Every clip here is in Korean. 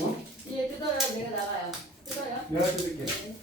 어? 얘 뜯어요. 내가 나가요. 뜯어요. 내가 뜯을게. 네.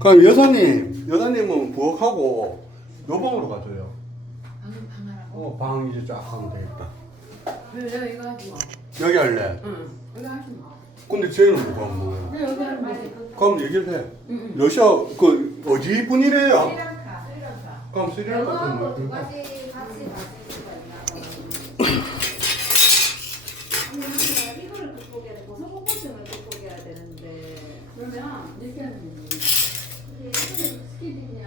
그럼 여사님은 부엌하고 요 방으로 가줘요. 방하라고? 방 이제 쫙 하면 되겠다. 왜 이거 하지 마. 여기 할래? 응. 이거 하지 마. 근데 쟤는 뭐가 뭐? 그래 여기 하는 거지. 그럼 얘기를 해. 응. 러시아, 어디 분이래요? 스리랑카. 그럼 스리랑카 영어하고 두 분. 가지 같이 마실 수가 있나 봐. 이거를 극복해야 되고 소고통을 극복해야 되는데. 그러면 이렇게 하면 되지. 이게 스키드냐?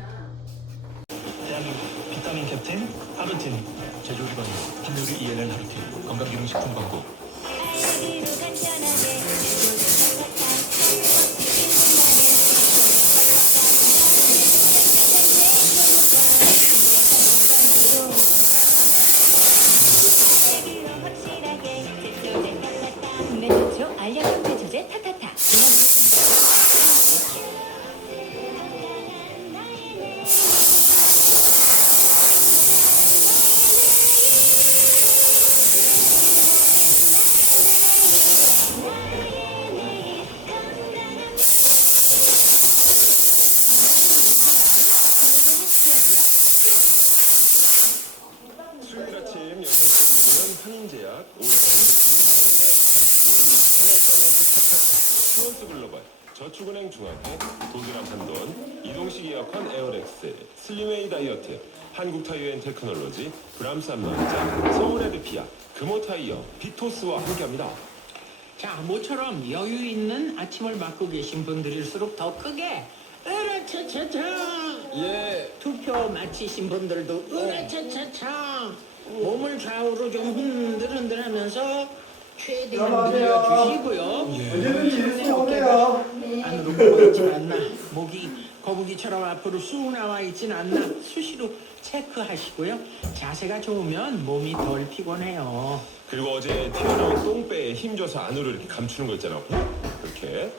대한민국 비타민 캡틴 하루틴 제조 기반 함유리 ENL 하루틴 건강기능식품 광고. 알약성 제초제 타타타. 수요일 아침 여성 선물은 한인제약, OX, 한양사면수 타타타, 수원스 글로벌, 저축은행 중앙회, 도드람 한돈, 이동식 에어컨 에어렉스, 슬림웨이 다이어트, 한국타이어앤테크놀로지, 브람스 안마의자, 서울에드피아, 금호타이어, 빅토스와 함께합니다. 자, 모처럼 여유 있는 아침을 맞고 계신 분들일수록 더 크게 으라차차차 예. 투표 마치신 분들도 으라차차차 몸을 좌우로 좀 흔들흔들하면서 최대한 늘려주시고요. 언제든지 일수 오세요. 안으로 모이진 않나, 목이 거북이처럼 앞으로 쑥 나와 있진 않나 수시로 체크하시고요. 자세가 좋으면 몸이 덜 피곤해요. 그리고 어제 튀어나온 똥배에 힘줘서 안으로 이렇게 감추는 거 있잖아. 이렇게.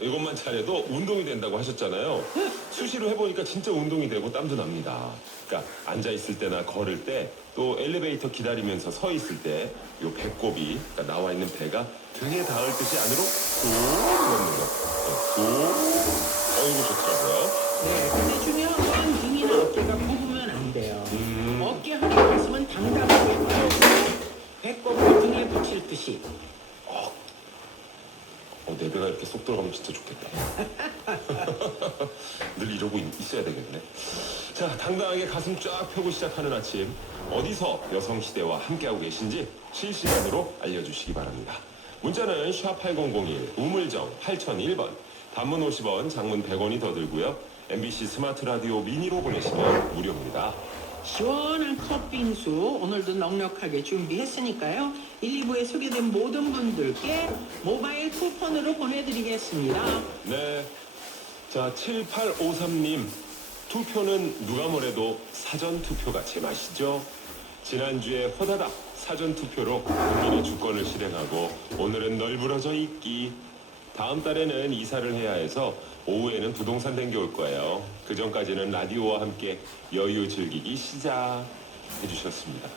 이것만 잘해도 운동이 된다고 하셨잖아요. 수시로 해보니까 진짜 운동이 되고 땀도 납니다. 그러니까 앉아있을 때나 걸을 때 또 엘리베이터 기다리면서 서 있을 때 이 배꼽이, 그러니까 나와 있는 배가 등에 닿을 듯이 안으로 쏙 넣는 거. 쏙. 이거 좋더라고요. 네, 근데 중요한 건 등이나 어깨가 굽으면 안 돼요. 어깨 허리 가슴은 당당하게 펴고 배꼽을 등에 붙일 듯이. 내 배가 이렇게 쏙 들어가면 진짜 좋겠다. 늘 이러고 있어야 되겠네. 자, 당당하게 가슴 쫙 펴고 시작하는 아침. 어디서 여성시대와 함께하고 계신지 실시간으로 알려주시기 바랍니다. 문자는 #8001, 우물정 8001번, 단문 50원, 장문 100원이 더 들고요. MBC 스마트 라디오 미니로 보내시면 무료입니다. 시원한 컵빙수 오늘도 넉넉하게 준비했으니까요. 1, 2부에 소개된 모든 분들께 모바일 쿠폰으로 보내드리겠습니다. 네. 자, 7853님. 투표는 누가 뭐래도 사전투표가 제맛이죠. 지난주에 호다닥 사전투표로 국민의 주권을 실행하고 오늘은 널브러져 있기. 다음 달에는 이사를 해야 해서 오후에는 부동산 댕겨올 거예요. 그 전까지는 라디오와 함께 여유 즐기기 시작해 주셨습니다.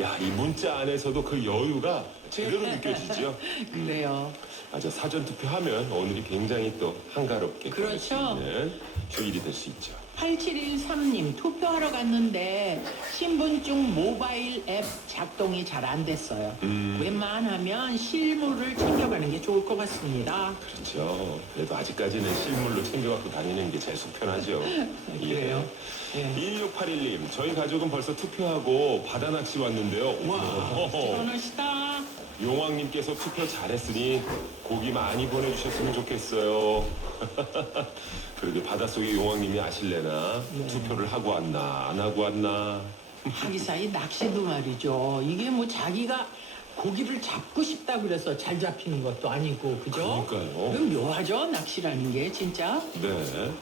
야, 이 문자 안에서도 그 여유가 제대로 느껴지죠? 그래요. 맞아, 사전투표하면 오늘이 굉장히 또 한가롭게 보낼 수 그렇죠. 있는 휴일이 될 수 있죠. 8713님 투표하러 갔는데 신분증 모바일 앱 작동이 잘 안 됐어요. 웬만하면 실물을 챙겨가는 게 좋을 것 같습니다. 그렇죠. 그래도 아직까지는 실물로 챙겨갖고 다니는 게 제일 속편하죠. 그래요? 예. 1681님, 저희 가족은 벌써 투표하고 바다 낚시 왔는데요. 와, 시원하시다. 용왕님께서 투표 잘했으니 고기 많이 보내주셨으면 좋겠어요. 그러게 바닷속에 용왕님이 아실래나? 투표를 하고 왔나 안 하고 왔나? 하기사이 낚시도 말이죠. 이게 뭐 자기가 고기를 잡고 싶다 그래서 잘 잡히는 것도 아니고, 그죠? 그러니까요. 그럼 묘하죠, 낚시라는 게 진짜. 네.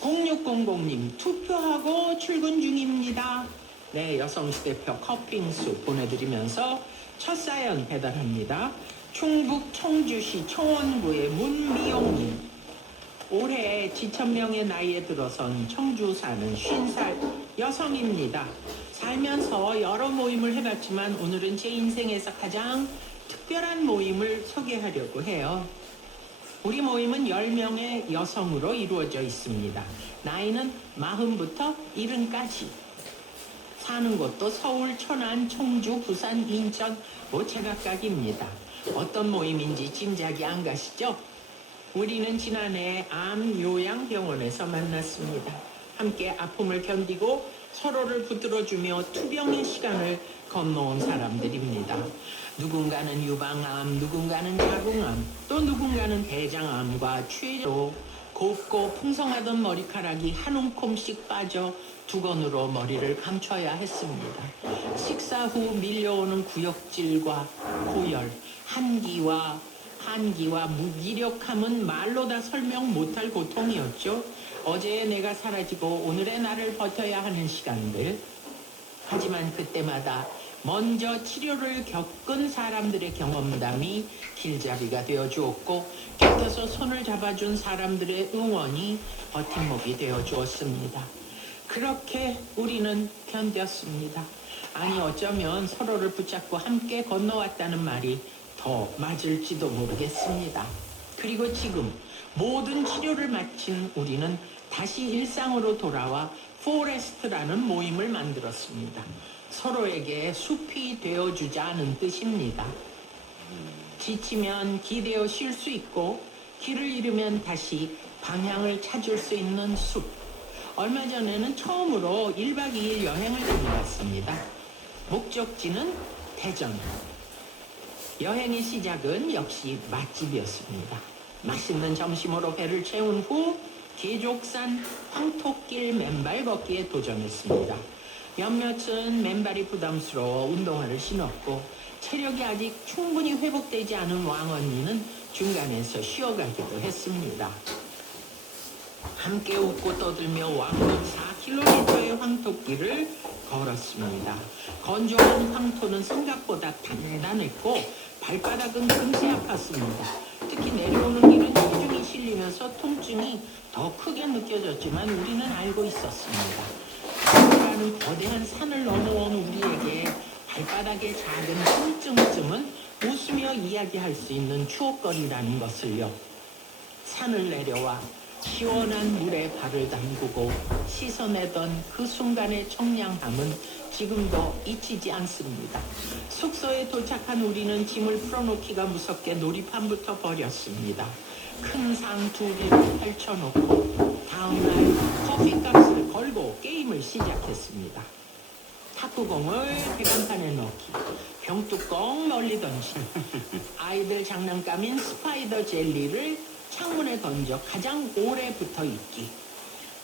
0600님 투표하고 출근 중입니다. 네, 여성시대표 컵빙수 보내드리면서 첫 사연 배달합니다. 충북 청주시 청원구의 문미용님. 올해 지천명의 나이에 들어선 청주 사는 50살 여성입니다. 살면서 여러 모임을 해봤지만 오늘은 제 인생에서 가장 특별한 모임을 소개하려고 해요. 우리 모임은 10명의 여성으로 이루어져 있습니다. 나이는 40부터 70까지. 사는 곳도 서울, 천안, 청주, 부산, 인천 뭐 제각각입니다. 어떤 모임인지 짐작이 안 가시죠? 우리는 지난해 암요양병원에서 만났습니다. 함께 아픔을 견디고 서로를 붙들어주며 투병의 시간을 건너온 사람들입니다. 누군가는 유방암, 누군가는 자궁암, 또 누군가는 대장암과 취로 곱고 풍성하던 머리카락이 한 움큼씩 빠져 두건으로 머리를 감춰야 했습니다. 식사 후 밀려오는 구역질과 고열, 한기와 무기력함은 말로 다 설명 못할 고통이었죠. 어제의 내가 사라지고 오늘의 나를 버텨야 하는 시간들. 하지만 그때마다 먼저 치료를 겪은 사람들의 경험담이 길잡이가 되어주었고 곁에서 손을 잡아준 사람들의 응원이 버팀목이 되어주었습니다. 그렇게 우리는 견뎠습니다. 아니 어쩌면 서로를 붙잡고 함께 건너왔다는 말이 더 맞을지도 모르겠습니다. 그리고 지금 모든 치료를 마친 우리는 다시 일상으로 돌아와 포레스트라는 모임을 만들었습니다. 서로에게 숲이 되어주자는 뜻입니다. 지치면 기대어 쉴 수 있고 길을 잃으면 다시 방향을 찾을 수 있는 숲. 얼마 전에는 처음으로 1박 2일 여행을 다녀왔습니다. 목적지는 대전. 여행의 시작은 역시 맛집이었습니다. 맛있는 점심으로 배를 채운 후 계족산 황토길 맨발 걷기에 도전했습니다. 몇몇은 맨발이 부담스러워 운동화를 신었고 체력이 아직 충분히 회복되지 않은 왕언니는 중간에서 쉬어가기도 했습니다. 함께 웃고 떠들며 왕복 4km의 황토길을 걸었습니다. 건조한 황토는 생각보다 단단했고 발바닥은 금세 아팠습니다. 특히 내려오는 길은 체중이 실리면서 통증이 더 크게 느껴졌지만 우리는 알고 있었습니다. 라는 거대한 산을 넘어온 우리에게 발바닥의 작은 통증쯤은 웃으며 이야기할 수 있는 추억거리라는 것을요. 산을 내려와 시원한 물에 발을 담그고 씻어내던 그 순간의 청량함은 지금도 잊히지 않습니다. 숙소에 도착한 우리는 짐을 풀어놓기가 무섭게 놀이판부터 버렸습니다. 큰 상 2개를 펼쳐놓고 다음날 커피값을 걸고 게임을 시작했습니다. 탁구공을 배관판에 넣기, 병뚜껑 멀리 던지기, 아이들 장난감인 스파이더 젤리를 창문에 던져 가장 오래 붙어있기.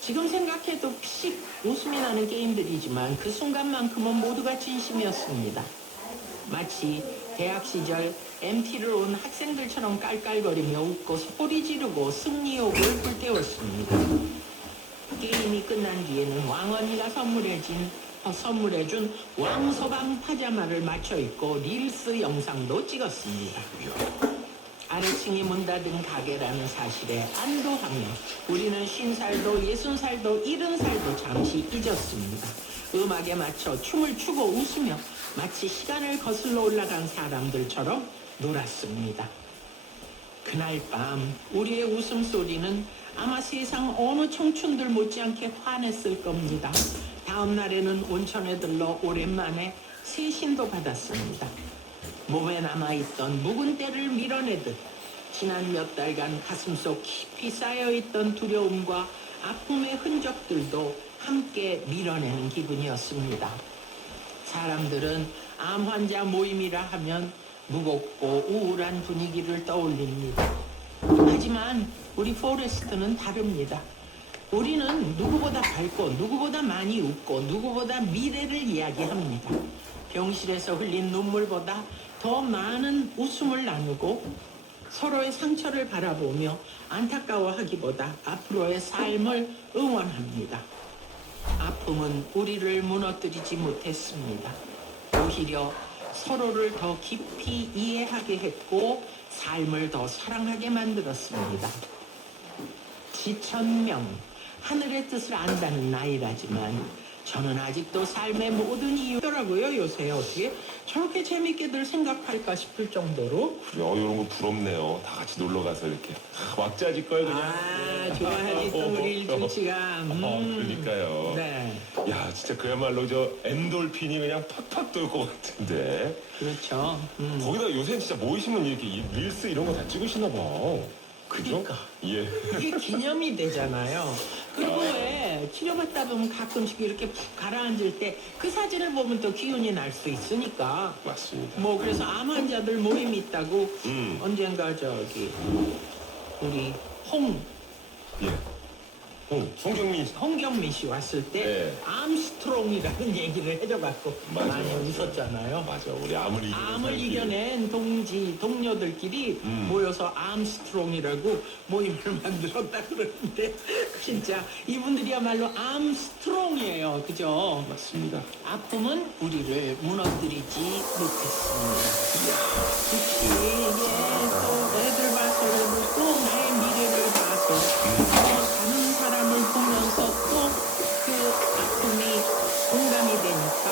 지금 생각해도 피식 웃음이 나는 게임들이지만 그 순간만큼은 모두가 진심이었습니다. 마치 대학 시절 MT를 온 학생들처럼 깔깔거리며 웃고 소리 지르고 승리욕을 불태웠습니다. 게임이 끝난 뒤에는 왕언니가 선물해준 왕서방 파자마를 맞춰 입고 릴스 영상도 찍었습니다. 아래층이 문 닫은 가게라는 사실에 안도하며 우리는 50살도 60살도 70살도 잠시 잊었습니다. 음악에 맞춰 춤을 추고 웃으며 마치 시간을 거슬러 올라간 사람들처럼 놀았습니다. 그날 밤 우리의 웃음소리는 아마 세상 어느 청춘들 못지않게 환했을 겁니다. 다음 날에는 온천에 들러 오랜만에 세신도 받았습니다. 몸에 남아있던 묵은 때를 밀어내듯 지난 몇 달간 가슴속 깊이 쌓여있던 두려움과 아픔의 흔적들도 함께 밀어내는 기분이었습니다. 사람들은 암 환자 모임이라 하면 무겁고 우울한 분위기를 떠올립니다. 하지만 우리 포레스트는 다릅니다. 우리는 누구보다 밝고 누구보다 많이 웃고 누구보다 미래를 이야기합니다. 병실에서 흘린 눈물보다 더 많은 웃음을 나누고 서로의 상처를 바라보며 안타까워하기보다 앞으로의 삶을 응원합니다. 아픔은 우리를 무너뜨리지 못했습니다. 오히려 서로를 더 깊이 이해하게 했고 삶을 더 사랑하게 만들었습니다. 지천명, 하늘의 뜻을 안다는 나이라지만 저는 아직도 삶의 모든 이유를 하더라고요 요새. 어떻게 저렇게 재밌게들 생각할까 싶을 정도로. 이런 거 부럽네요. 다 같이 놀러 가서 이렇게 왁자질 걸 그냥. 아 좋아하지 또 우리 일중 씨가. 그러니까요. 네. 야, 진짜 그야말로 저 엔돌핀이 그냥 팍팍 돌 것 같은데. 그렇죠. 거기다 요새는 진짜 모이시면 이렇게 릴스 이런 거 다 찍으시나 봐. 그죠? 그러니까. 예. 이게 기념이 되잖아요. 그리고 왜 치료받다 보면 가끔씩 이렇게 푹 가라앉을 때 그 사진을 보면 또 기운이 날 수 있으니까. 맞습니다. 뭐 그래서 암 환자들 모임이 있다고 음. 언젠가 저기 우리 예. 송경민 씨. 홍경민 씨 왔을 때 네. 암스트롱이라는 얘기를 해줘갖고 맞아요, 많이 맞아요. 웃었잖아요. 맞아. 우리 암을 이기는 암을 사람끼리. 이겨낸 동료들끼리 모여서 암스트롱이라고 모임을 만들었다 그러는데 진짜 이분들이야말로 암스트롱이에요. 그죠? 맞습니다. 아픔은 우리를 무너뜨리지 못했습니다. 그치, 이게 또 애들 봐서라도 또 나의 미래를 봐서 다른 사람을 보면서 또 그 아픔이 공감이 되니까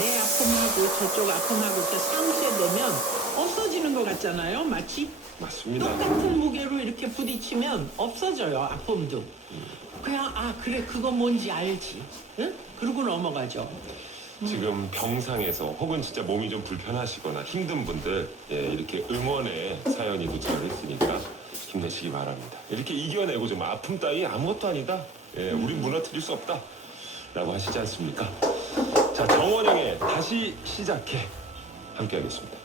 내 아픔하고 저쪽 아픔하고 이렇게 상쇄되면 없어지는 것 같잖아요. 마치 맞습니다. 똑같은 무게로 이렇게 부딪히면 없어져요. 아픔도. 그냥 아 그래 그거 뭔지 알지. 응? 그러고 넘어가죠. 지금 병상에서 혹은 진짜 몸이 좀 불편하시거나 힘든 분들 이렇게 응원의 사연이 도착을 했으니까 힘내시기 바랍니다. 이렇게 이겨내고 좀 아픔 따위 아무것도 아니다. 우린 무너뜨릴 수 없다. 라고 하시지 않습니까? 자, 정원영의 다시 시작해 함께 하겠습니다.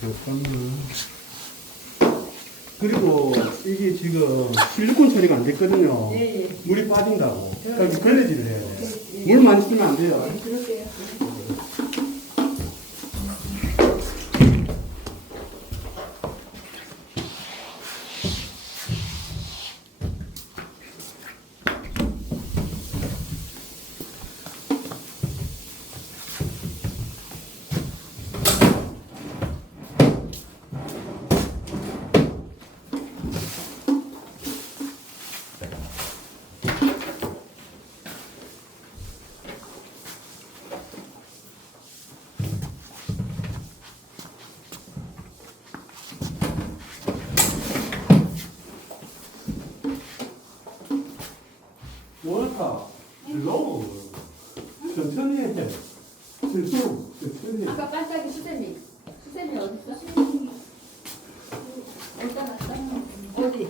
잠깐만. 그리고 이게 지금 실리콘 처리가 안 됐거든요. 물이 빠진다고. 그러니까 걸레질을 해야 돼요. 물 많이 쓰면 안 돼요. 그럴게요. 아까 반짝이 수세미 어디 있어? 어디다 놨어? 어디?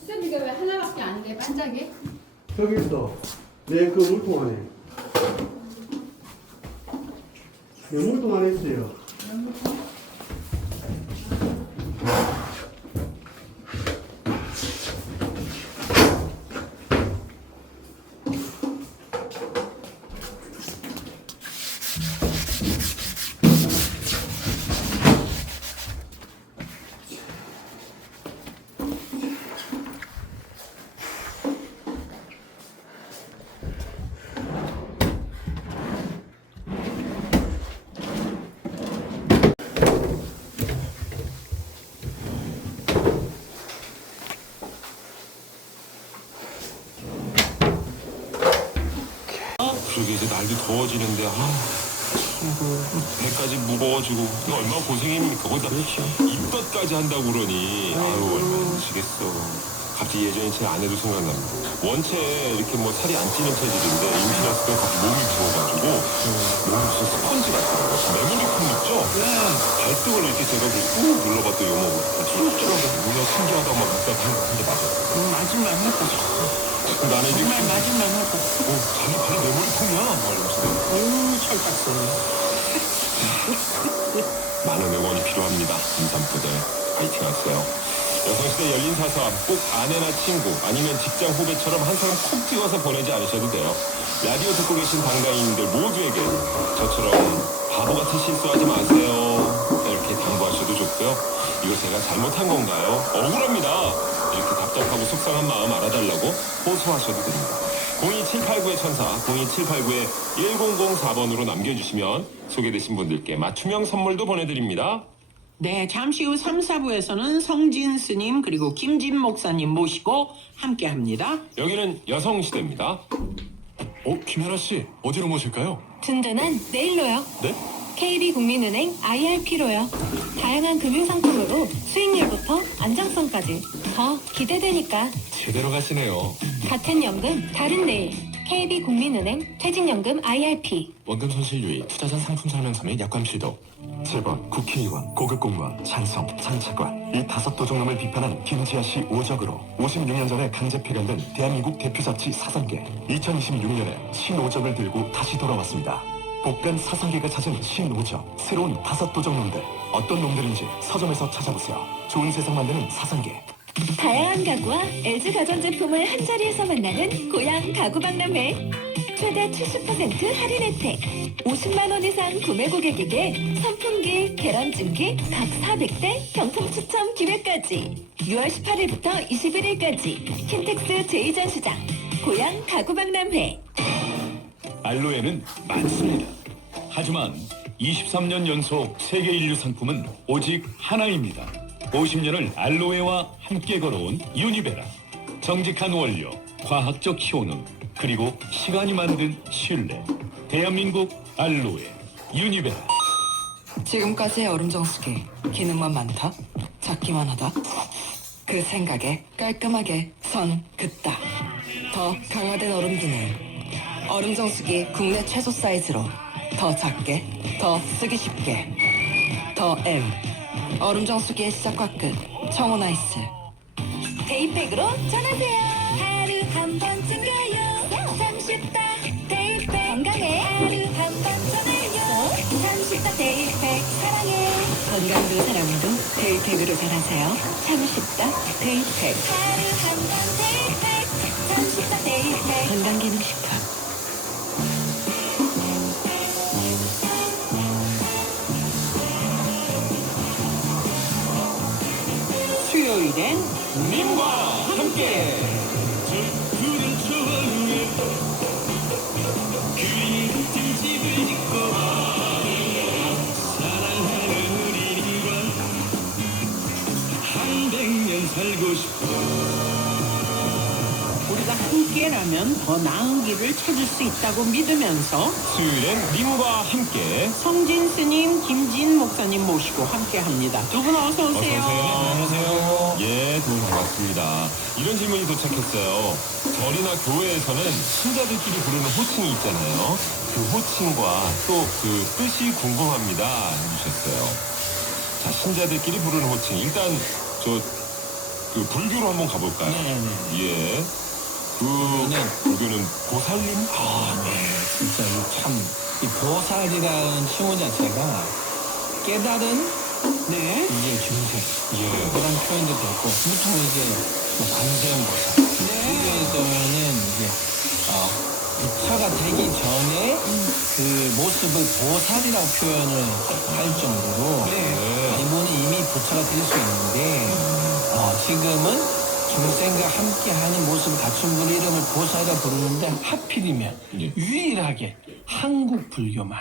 수세미가 왜 하나밖에 안 돼? 반짝이? 저기 있어. 내 그 물통 안에. 내 물통 안에 있어요. 그러게 이제 날도 더워지는데 배까지 무거워지고 이거 얼마나 고생입니까? 거기다 입덧까지 한다고 그러니 아유 얼마나 지겠어. 갑자기 예전에 제 아내도 생각납니다. 원체 이렇게 뭐 살이 안 찌는 체질인데 임신했을 때 갑자기 몸이 부어가지고 몸이 무슨 스펀지 같더라고요. 메모리콘 있죠? 발등을 이렇게 제가 꾹 눌러봤더니 어머 쭉 뭐야 신기하다고 막 그때 하는데 맞아요. 마지막 해봐. 나는 이제 정말 마지막 해봐. 자기 발에 메모리콘이야 막 이러면서 어우 철딱서네. 많은 응원이 필요합니다. 임산부들 파이팅 하세요. 여성시대 열린 사서함 꼭 아내나 친구 아니면 직장 후배처럼 한 사람 콕 찍어서 보내지 않으셔도 돼요. 라디오 듣고 계신 당당인들 모두에게 저처럼 바보같은 실수하지 마세요. 이렇게 당부하셔도 좋고요. 이거 제가 잘못한 건가요? 억울합니다. 이렇게 답답하고 속상한 마음 알아달라고 호소하셔도 됩니다. 02789-1004, 02789-1004번으로 남겨주시면 소개되신 분들께 맞춤형 선물도 보내드립니다. 네, 잠시 후 3, 4부에서는 성진 스님 그리고 김진 목사님 모시고 함께합니다. 여기는 여성시대입니다. 김연아 씨, 어디로 모실까요? 든든한 내일로요. 네? KB국민은행 IRP로요. 다양한 금융상품으로 수익률부터 안정성까지 더 기대되니까 제대로 가시네요. 같은 연금 다른 내일 KB국민은행 퇴직연금 IRP. 원금 손실 유의, 투자자 상품 설명서 및 약관 필독. 7번 국회의원, 고급공무원, 찬성, 장차관 이 5도둑놈을 비판한 김지아 씨 오적으로 56년 전에 강제 폐간된 대한민국 대표 잡지 사상계 2026년에 신오적을 들고 다시 돌아왔습니다. 복간 사상계가 찾은 신오적, 새로운 5도둑놈들 어떤 놈들인지 서점에서 찾아보세요. 좋은 세상 만드는 사상계. 다양한 가구와 LG 가전제품을 한자리에서 만나는 고양 가구박람회. 최대 70% 할인 혜택. 50만 원 이상 구매 고객에게 선풍기, 계란찜기 각 400대 경품 추첨 기회까지. 6월 18일부터 21일까지 킨텍스 제2전시장 고양 가구박람회. 알로에는 많습니다. 하지만 23년 연속 세계 인류 상품은 오직 하나입니다. 50년을 알로에와 함께 걸어온 유니베라. 정직한 원료, 과학적 효능, 그리고 시간이 만든 신뢰. 대한민국 알로에 유니베라. 지금까지의 얼음 정수기 기능만 많다, 작기만 하다. 그 생각에 깔끔하게 선 긋다. 더 강화된 얼음 기능. 얼음 정수기 국내 최소 사이즈로 더 작게, 더 쓰기 쉽게. 더 M. 얼음 정수기의 시작과 끝. 청원 아이스. 데이팩으로 전하세요. 하루 한 번쯤 가요. 참 쉽다. 데이팩 건강해. 하루 한 번 전해요. 참 쉽다. 데이팩 사랑해. 건강도 사랑도 데이팩으로 전하세요. 참 쉽다. 데이팩. 하루 한 번 데이팩. 참 쉽다. 데이팩. 건강기능식품. 수요일엔 님과 함께. 우리가 함께라면 더 나은 길을 찾을 수 있다고 믿으면서 수요일엔 님과 함께 성진 스님, 김진 목사님 모시고 함께합니다. 두 분 어서 오세요. 안녕하세요. 예, 두 분 반갑습니다. 이런 질문이 도착했어요. 절이나 교회에서는 신자들끼리 부르는 호칭이 있잖아요. 그 호칭과 또 그 뜻이 궁금합니다. 해주셨어요. 자, 신자들끼리 부르는 호칭. 일단 그 불교로 한번 가볼까요? 네네. 예. 불교는 보살님? 진짜 이 보살이라는 칭호 자체가 깨달은 이제 중생 그런 표현도 되고 보통 이제 관세음보살 불교에서는 이제 부처가 되기 전에 그 모습을 보살이라고 표현을 할 정도로 이분은 이미 부처가 될 수 있는데 지금은 중생과 함께하는 모습을 갖춘 분 이름을 보살이라 부르는데 하필이면 유일하게 한국 불교만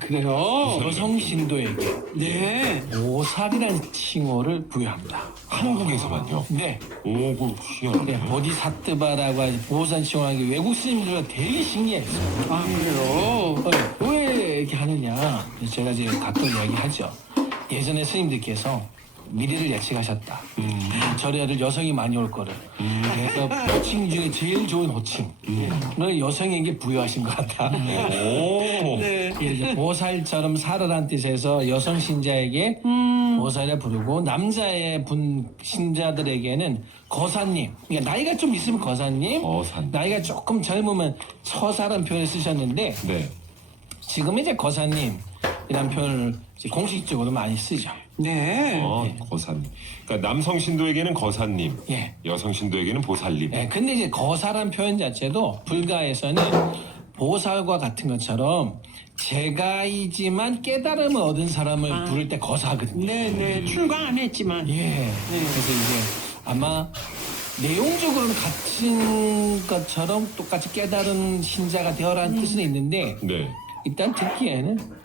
그래요? 여성 신도에게 보살이라는 칭호를 부여합니다. 한국에서만요? 네. 오, 그 신기하네. 네, 보디사트바라고 하는 보살 칭호하는 게 외국 스님들과 되게 신기했어요. 그래요? 왜 이렇게 하느냐? 제가 이제 가끔 이야기하죠. 예전에 스님들께서 미래를 예측하셨다. 절에를 여성이 많이 올 거를. 그래서 호칭 중에 제일 좋은 호칭을 여성에게 부여하신 것 같다. 이제 보살처럼 살아라는 뜻에서 여성 신자에게 보살이라 부르고 남자의 신자들에게는 거사님. 그러니까 나이가 좀 있으면 거사님, 나이가 조금 젊으면 처사라는 표현을 쓰셨는데 지금 이제 거사님이라는 표현을 이제 공식적으로 많이 쓰죠. 거사님. 그러니까 남성 신도에게는 거사님, 여성 신도에게는 보살님. 근데 이제 거사란 표현 자체도 불가에서는 보살과 같은 것처럼 제가이지만 깨달음을 얻은 사람을 부를 때 거사거든요. 출가 안 했지만. 그래서 이제 아마 내용적으로는 같은 것처럼 똑같이 깨달은 신자가 되어라는 뜻은 있는데 일단 듣기에는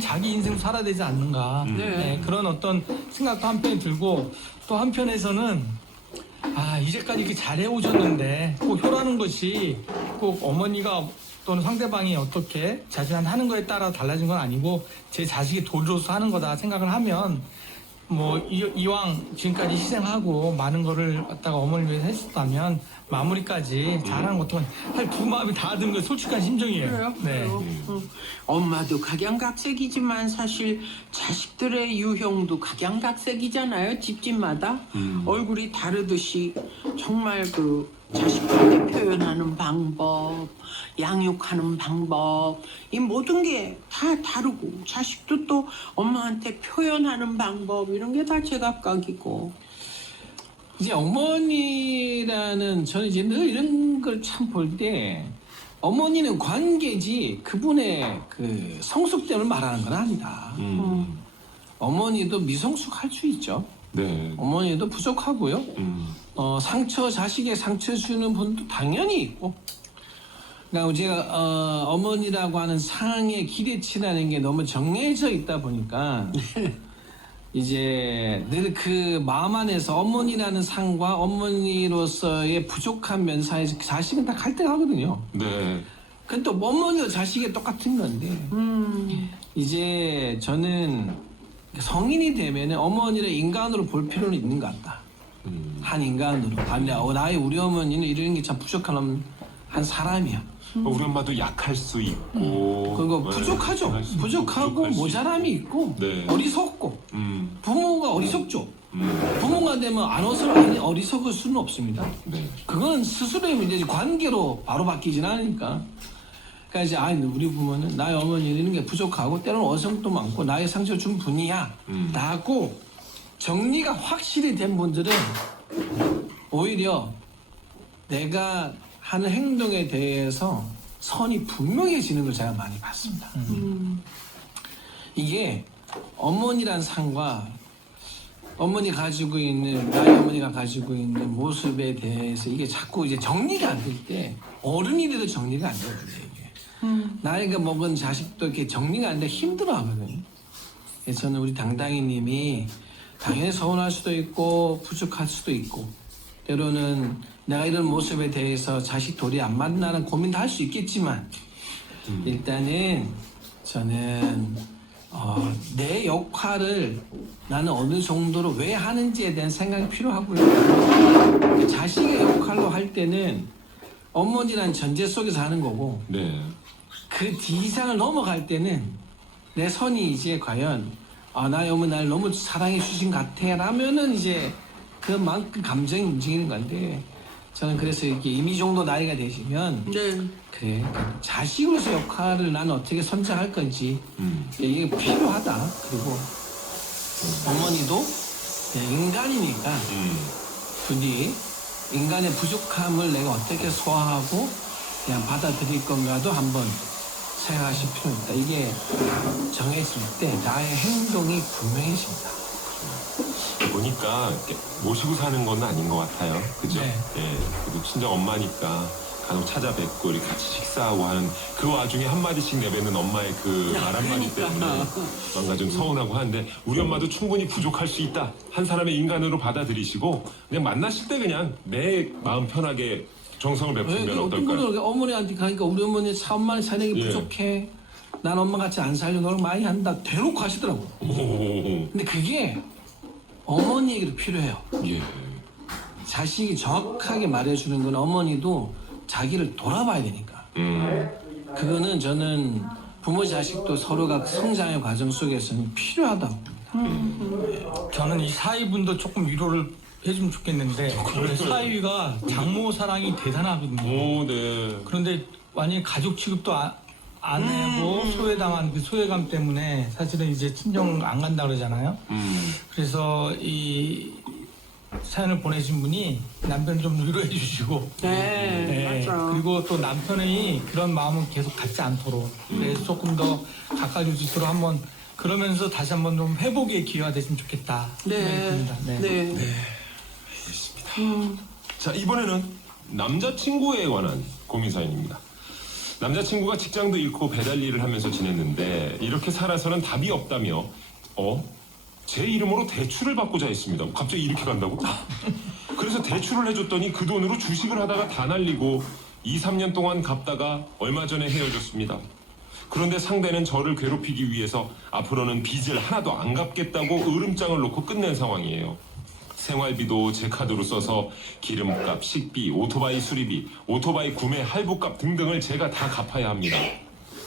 자기 인생 살아야 되지 않는가 그런 어떤 생각도 한편에 들고 또 한편에서는 이제까지 이렇게 잘해오셨는데 꼭 효라는 것이 꼭 어머니가 또는 상대방이 어떻게 자신한테 하는 거에 따라 달라진 건 아니고 제 자식이 도리로서 하는 거다 생각을 하면 뭐 이왕 지금까지 희생하고 많은 거를 갖다가 어머니를 위해서 했었다면 마무리까지 잘하는 것도 사실 두 마음이 다 드는 게 솔직한 심정이에요. 그래요? 엄마도 각양각색이지만 사실 자식들의 유형도 각양각색이잖아요. 집집마다 얼굴이 다르듯이 정말 그 자식들한테 표현하는 방법, 양육하는 방법, 이 모든 게 다 다르고 자식도 또 엄마한테 표현하는 방법 이런 게 다 제각각이고. 이제 어머니라는 저는 이제 늘 이런 걸 참 볼 때 어머니는 관계지 그분의 그 성숙됨을 말하는 건 아니다. 어머니도 미성숙할 수 있죠. 어머니도 부족하고요. 자식의 상처 주는 분도 당연히 있고. 그러니까 제가 어머니라고 하는 상의 기대치라는 게 너무 정해져 있다 보니까 이제 늘 그 마음 안에서 어머니라는 상과 어머니로서의 부족한 면사에서 자식은 다 갈등하거든요. 근데 또 어머니와 자식이 똑같은 건데 이제 저는 성인이 되면 어머니를 인간으로 볼 필요는 있는 것 같다. 한 인간으로. 나의 우리 어머니는 이런 게 참 부족한 한 사람이야. 우리 엄마도 약할 수 있고 그리고 네, 부족하죠. 약할 수 부족하고 부족할 수 모자람이 있고 네. 어리석고 부모가 어리석죠. 음. 부모가 되면 어리석을 수는 없습니다. 네. 그건 스스로의 문제지 관계로 바로 바뀌진 않으니까. 그러니까 이제 우리 부모는 나의 어머니는 이런 게 부족하고 때로는 어성도 많고 나의 상처를 준 분이야 라고 정리가 확실히 된 분들은 오히려 내가 하는 행동에 대해서 선이 분명해지는 걸 제가 많이 봤습니다. 이게 어머니란 상과 어머니가 가지고 있는 나의 어머니가 가지고 있는 모습에 대해서 이게 자꾸 이제 정리가 안 될 때 어른이 돼도 정리가 안 되거든요. 이게 나이가 먹은 자식도 이렇게 정리가 안 돼 힘들어하거든요. 그래서 저는 우리 당당이님이 당연히 서운할 수도 있고 부족할 수도 있고 때로는 내가 이런 모습에 대해서 자식 도리 안 맞나는 고민도 할 수 있겠지만 일단은 저는 내 역할을 나는 어느 정도로 왜 하는지에 대한 생각이 필요하고요. 자식의 역할로 할 때는 어머니란 전제 속에서 하는 거고 네. 그 뒤상을 넘어갈 때는 내 선이 이제 과연 나의 어머니 나를 너무 사랑해 주신 것 같아 라면은 이제 그만큼 감정이 움직이는 건데 저는 그래서 이렇게 이미 정도 나이가 되시면 그래 자식으로서 역할을 나는 어떻게 선정할 건지 이게 필요하다. 그리고 어머니도 인간이니까 부디 인간의 부족함을 내가 어떻게 소화하고 그냥 받아들일 건가도 한번 생각하실 필요 있다. 이게 정했을 때 나의 행동이 분명해집니다. 보니까 모시고 사는 건 아닌 것 같아요. 그죠? 네. 예. 그래도 친정 엄마니까 간혹 찾아뵙고 이렇게 같이 식사하고 하는 그 와중에 한마디씩 내뱉는 엄마의 그 말 한마디 때문에 뭔가 좀 서운하고 하는데 우리 엄마도 충분히 부족할 수 있다. 한 사람의 인간으로 받아들이시고 그냥 만나실 때 그냥 내 마음 편하게 정성을 베푸면 어떤 어떨까요? 분은 어머니한테 가니까 우리 어머니 엄마는 사는 게 부족해. 난 엄마 같이 안 살려 노력 많이 한다. 대놓고 하시더라고. 근데 그게 어머니에게도 필요해요. 예. 자식이 정확하게 말해주는 건 어머니도 자기를 돌아봐야 되니까. 그거는 저는 부모 자식도 서로가 성장의 과정 속에서는 필요하다고 봅니다. 저는 이 사위분도 조금 위로를 해주면 좋겠는데 사위가 장모 사랑이 대단하거든요. 오, 네. 그런데 완전히 가족 취급도 안 하고 소외당한 그 소외감 때문에 사실은 이제 친정 안 간다 그러잖아요. 그래서 이 사연을 보내신 분이 남편 좀 위로해 주시고 맞아. 그리고 또 남편이 그런 마음은 계속 갖지 않도록 그래서 조금 더 가까이 수 있도록 한번 그러면서 다시 한번 좀 회복의 기회가 됐으면 좋겠다 생각이 듭니다. 알겠습니다. 자, 이번에는 남자친구에 관한 고민 사연입니다. 남자친구가 직장도 잃고 배달 일을 하면서 지냈는데 이렇게 살아서는 답이 없다며 제 이름으로 대출을 받고자 했습니다. 갑자기 이렇게 간다고? 그래서 대출을 해줬더니 그 돈으로 주식을 하다가 다 날리고 2, 3년 동안 갚다가 얼마 전에 헤어졌습니다. 그런데 상대는 저를 괴롭히기 위해서 앞으로는 빚을 하나도 안 갚겠다고 으름장을 놓고 끝낸 상황이에요. 생활비도 제 카드로 써서 기름값, 식비, 오토바이 수리비, 오토바이 구매 할부값 등등을 제가 다 갚아야 합니다.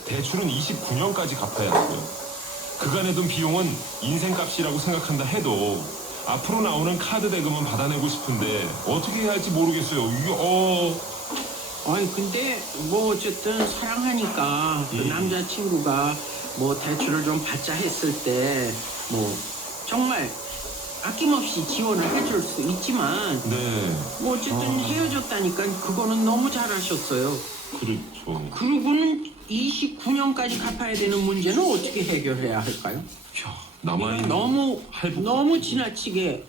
대출은 29년까지 갚아야 하고요. 그간에 든 비용은 인생값이라고 생각한다 해도 앞으로 나오는 카드 대금은 받아내고 싶은데 어떻게 해야 할지 모르겠어요. 아니 근데 뭐 어쨌든 사랑하니까 그 남자친구가 뭐 대출을 좀 받자 했을 때 뭐 정말 아낌없이 지원을 해줄 수 있지만 뭐 어쨌든 헤어졌다니까 그거는 너무 잘하셨어요. 그렇죠. 그리고는 29년까지 갚아야 되는 문제는 어떻게 해결해야 할까요? 나만이 너무 지나치게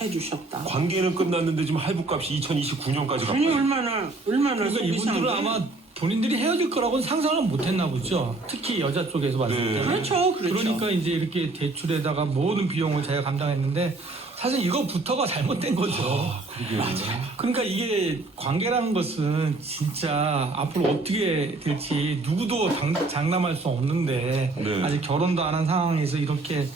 해주셨다. 관계는 끝났는데 지금 할부값이 2029년까지 아니 갚아요. 얼마나 그러니까 속이 이분들은 상해. 아마 본인들이 헤어질 거라고는 상상을 못했나 보죠. 특히 여자 쪽에서 봤을 때. 그렇죠. 그러니까 이제 이렇게 대출에다가 모든 비용을 자기가 감당했는데 사실 이거부터가 잘못된 거죠. 그러니까 이게 관계라는 것은 진짜 앞으로 어떻게 될지 누구도 장담할 수 없는데 네. 아직 결혼도 안 한 상황에서 이렇게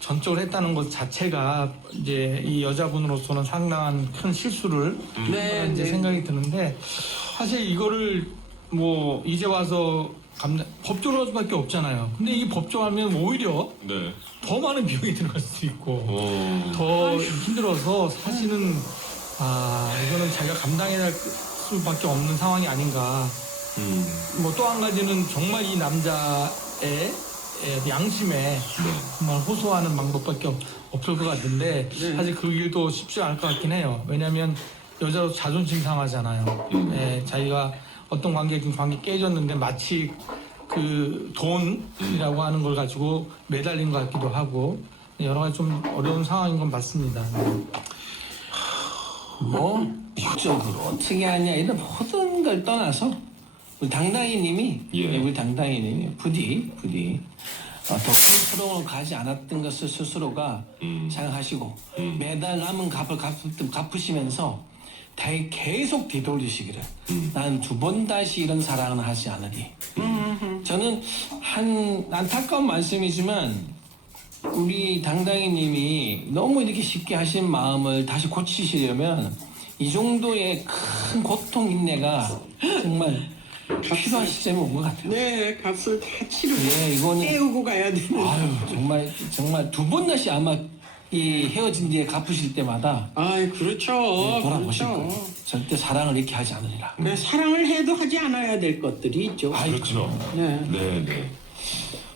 전적으로 했다는 것 자체가 이제 이 여자분으로서는 상당한 큰 실수를 네, 이제 네. 생각이 드는데 사실 이거를 뭐 이제 와서 법조로 할 수밖에 없잖아요. 근데 이 법조하면 오히려 네. 더 많은 비용이 들어갈 수도 있고 더 힘들어서 사실은 이거는 자기가 감당해야 할 수밖에 없는 상황이 아닌가. 뭐 또 한 가지는 정말 이 남자의 양심에 정말 호소하는 방법밖에 없을 것 같은데 사실 그 길도 쉽지 않을 것 같긴 해요. 왜냐하면 여자로 자존심 상하잖아요. 자기가 어떤 관계든 관계 깨졌는데 마치 그 돈이라고 하는 걸 가지고 매달린 것 같기도 하고 여러 가지 좀 어려운 상황인 건 맞습니다. 뭐 육적으로 어떻게 하냐 이런 모든 걸 떠나서 우리 당당히님이 우리 당당히님이 부디 더 큰 프로그램을 가지 않았던 것을 스스로가 생각하시고 매달 남은 값을 갚으시면서 계속 되돌리시기를 난 두 번 다시 이런 사랑은 하지 않으리. 저는 한 안타까운 말씀이지만 우리 당당히님이 너무 이렇게 쉽게 하신 마음을 다시 고치시려면 이 정도의 큰 고통 인내가 정말 필요한 시점이 온 것 같아요. 네, 값을 다 치르고 이거는 깨우고 가야 되는. 아유 정말 두 번 다시 아마 이 헤어진 뒤에 갚으실 때마다 그렇죠. 돌아보실 그렇죠. 거예요. 절대 사랑을 이렇게 하지 않으리라. 네, 사랑을 해도 하지 않아야 될 것들이 있죠. 그렇죠. 네.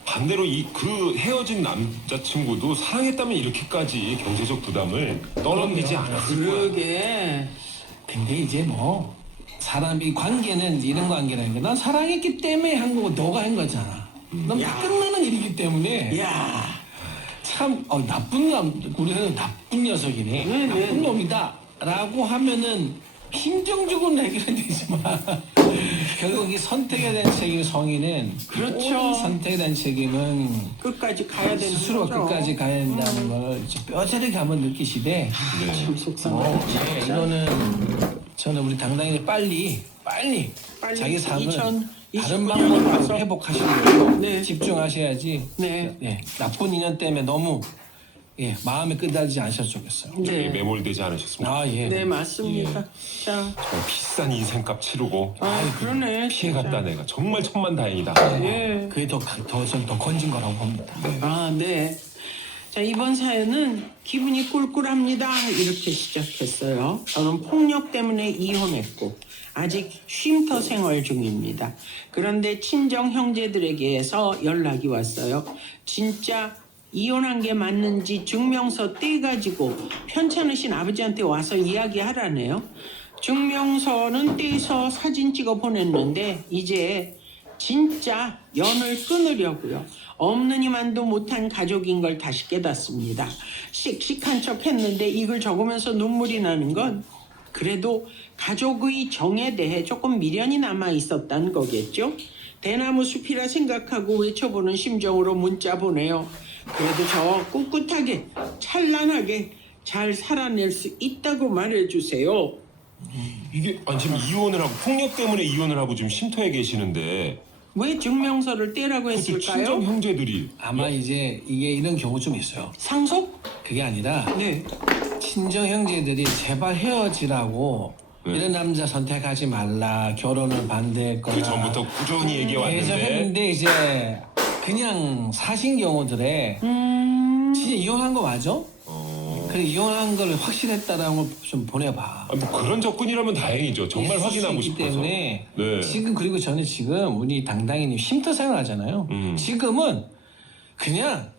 반대로 그 헤어진 남자친구도 사랑했다면 이렇게까지 경제적 부담을 떠넘기지 않았을 거야. 그러게. 근데 이제 뭐 사람이 관계는 이런 관계라는 게 난 사랑했기 때문에 한 거고 너가 한 거잖아. 넌 다 끝나는 일이기 때문에. 참 우리는 나쁜 녀석이네. 나쁜 놈이다라고 하면은 심정적으로는 해결되지만 결국 이 선택에 대한 책임 성인은 그렇죠. 선택에 대한 책임은 끝까지 가야 되는 스스로 거죠. 끝까지 가야 된다는 걸 이제 뼈저리게 한번 느끼시되 참 속상하다. 이거는 저는 우리 당당히 빨리 자기 삶을 2029 다른 년에 방법으로 와서. 회복하시려고 집중하셔야지 나쁜 인연 때문에 너무 마음에 끄달리지 않으셨으면 좋겠어요. 저기 매몰되지 않으셨습니까? 네, 맞습니다. 자, 정말 비싼 인생값 치르고 그러네. 피해갔다 내가 정말 천만다행이다. 그게 더 건진 거라고 봅니다. 네. 자, 이번 사연은 기분이 꿀꿀합니다. 이렇게 시작했어요. 저는 폭력 때문에 이혼했고 아직 쉼터 생활 중입니다. 그런데 친정 형제들에게서 연락이 왔어요. 진짜 이혼한 게 맞는지 증명서 떼가지고 편찮으신 아버지한테 와서 이야기하라네요. 증명서는 떼서 사진 찍어 보냈는데 이제 진짜 연을 끊으려고요. 없느니만도 못한 가족인 걸 다시 깨닫습니다. 씩씩한 척 했는데 이걸 적으면서 눈물이 나는 건 그래도 가족의 정에 대해 조금 미련이 남아 있었다는 거겠죠. 대나무 숲이라 생각하고 외쳐보는 심정으로 문자 보내요. 그래도 저 꿋꿋하게 찬란하게 잘 살아낼 수 있다고 말해주세요. 이게 지금 이혼을 하고 폭력 때문에 이혼을 하고 지금 쉼터에 계시는데 왜 증명서를 떼라고 했을까요? 친정 형제들이 아마 이제 이게 이런 경우 좀 있어요. 상속? 그게 아니라 친정 형제들이 제발 헤어지라고 이런 남자 선택하지 말라 결혼을 반대했거나 그 전부터 꾸준히 얘기해 계속 왔는데 했는데 이제 그냥 사신 경우들에 진짜 이혼한 거 맞아? 그래 이혼한 걸 확실했다라는 걸 좀 보내봐. 뭐 그런 접근이라면 다행이죠. 정말 확인하고 있기 싶어서. 때문에 네. 지금 그리고 저는 지금 우리 당당히님 쉼터 생활하잖아요. 지금은 그냥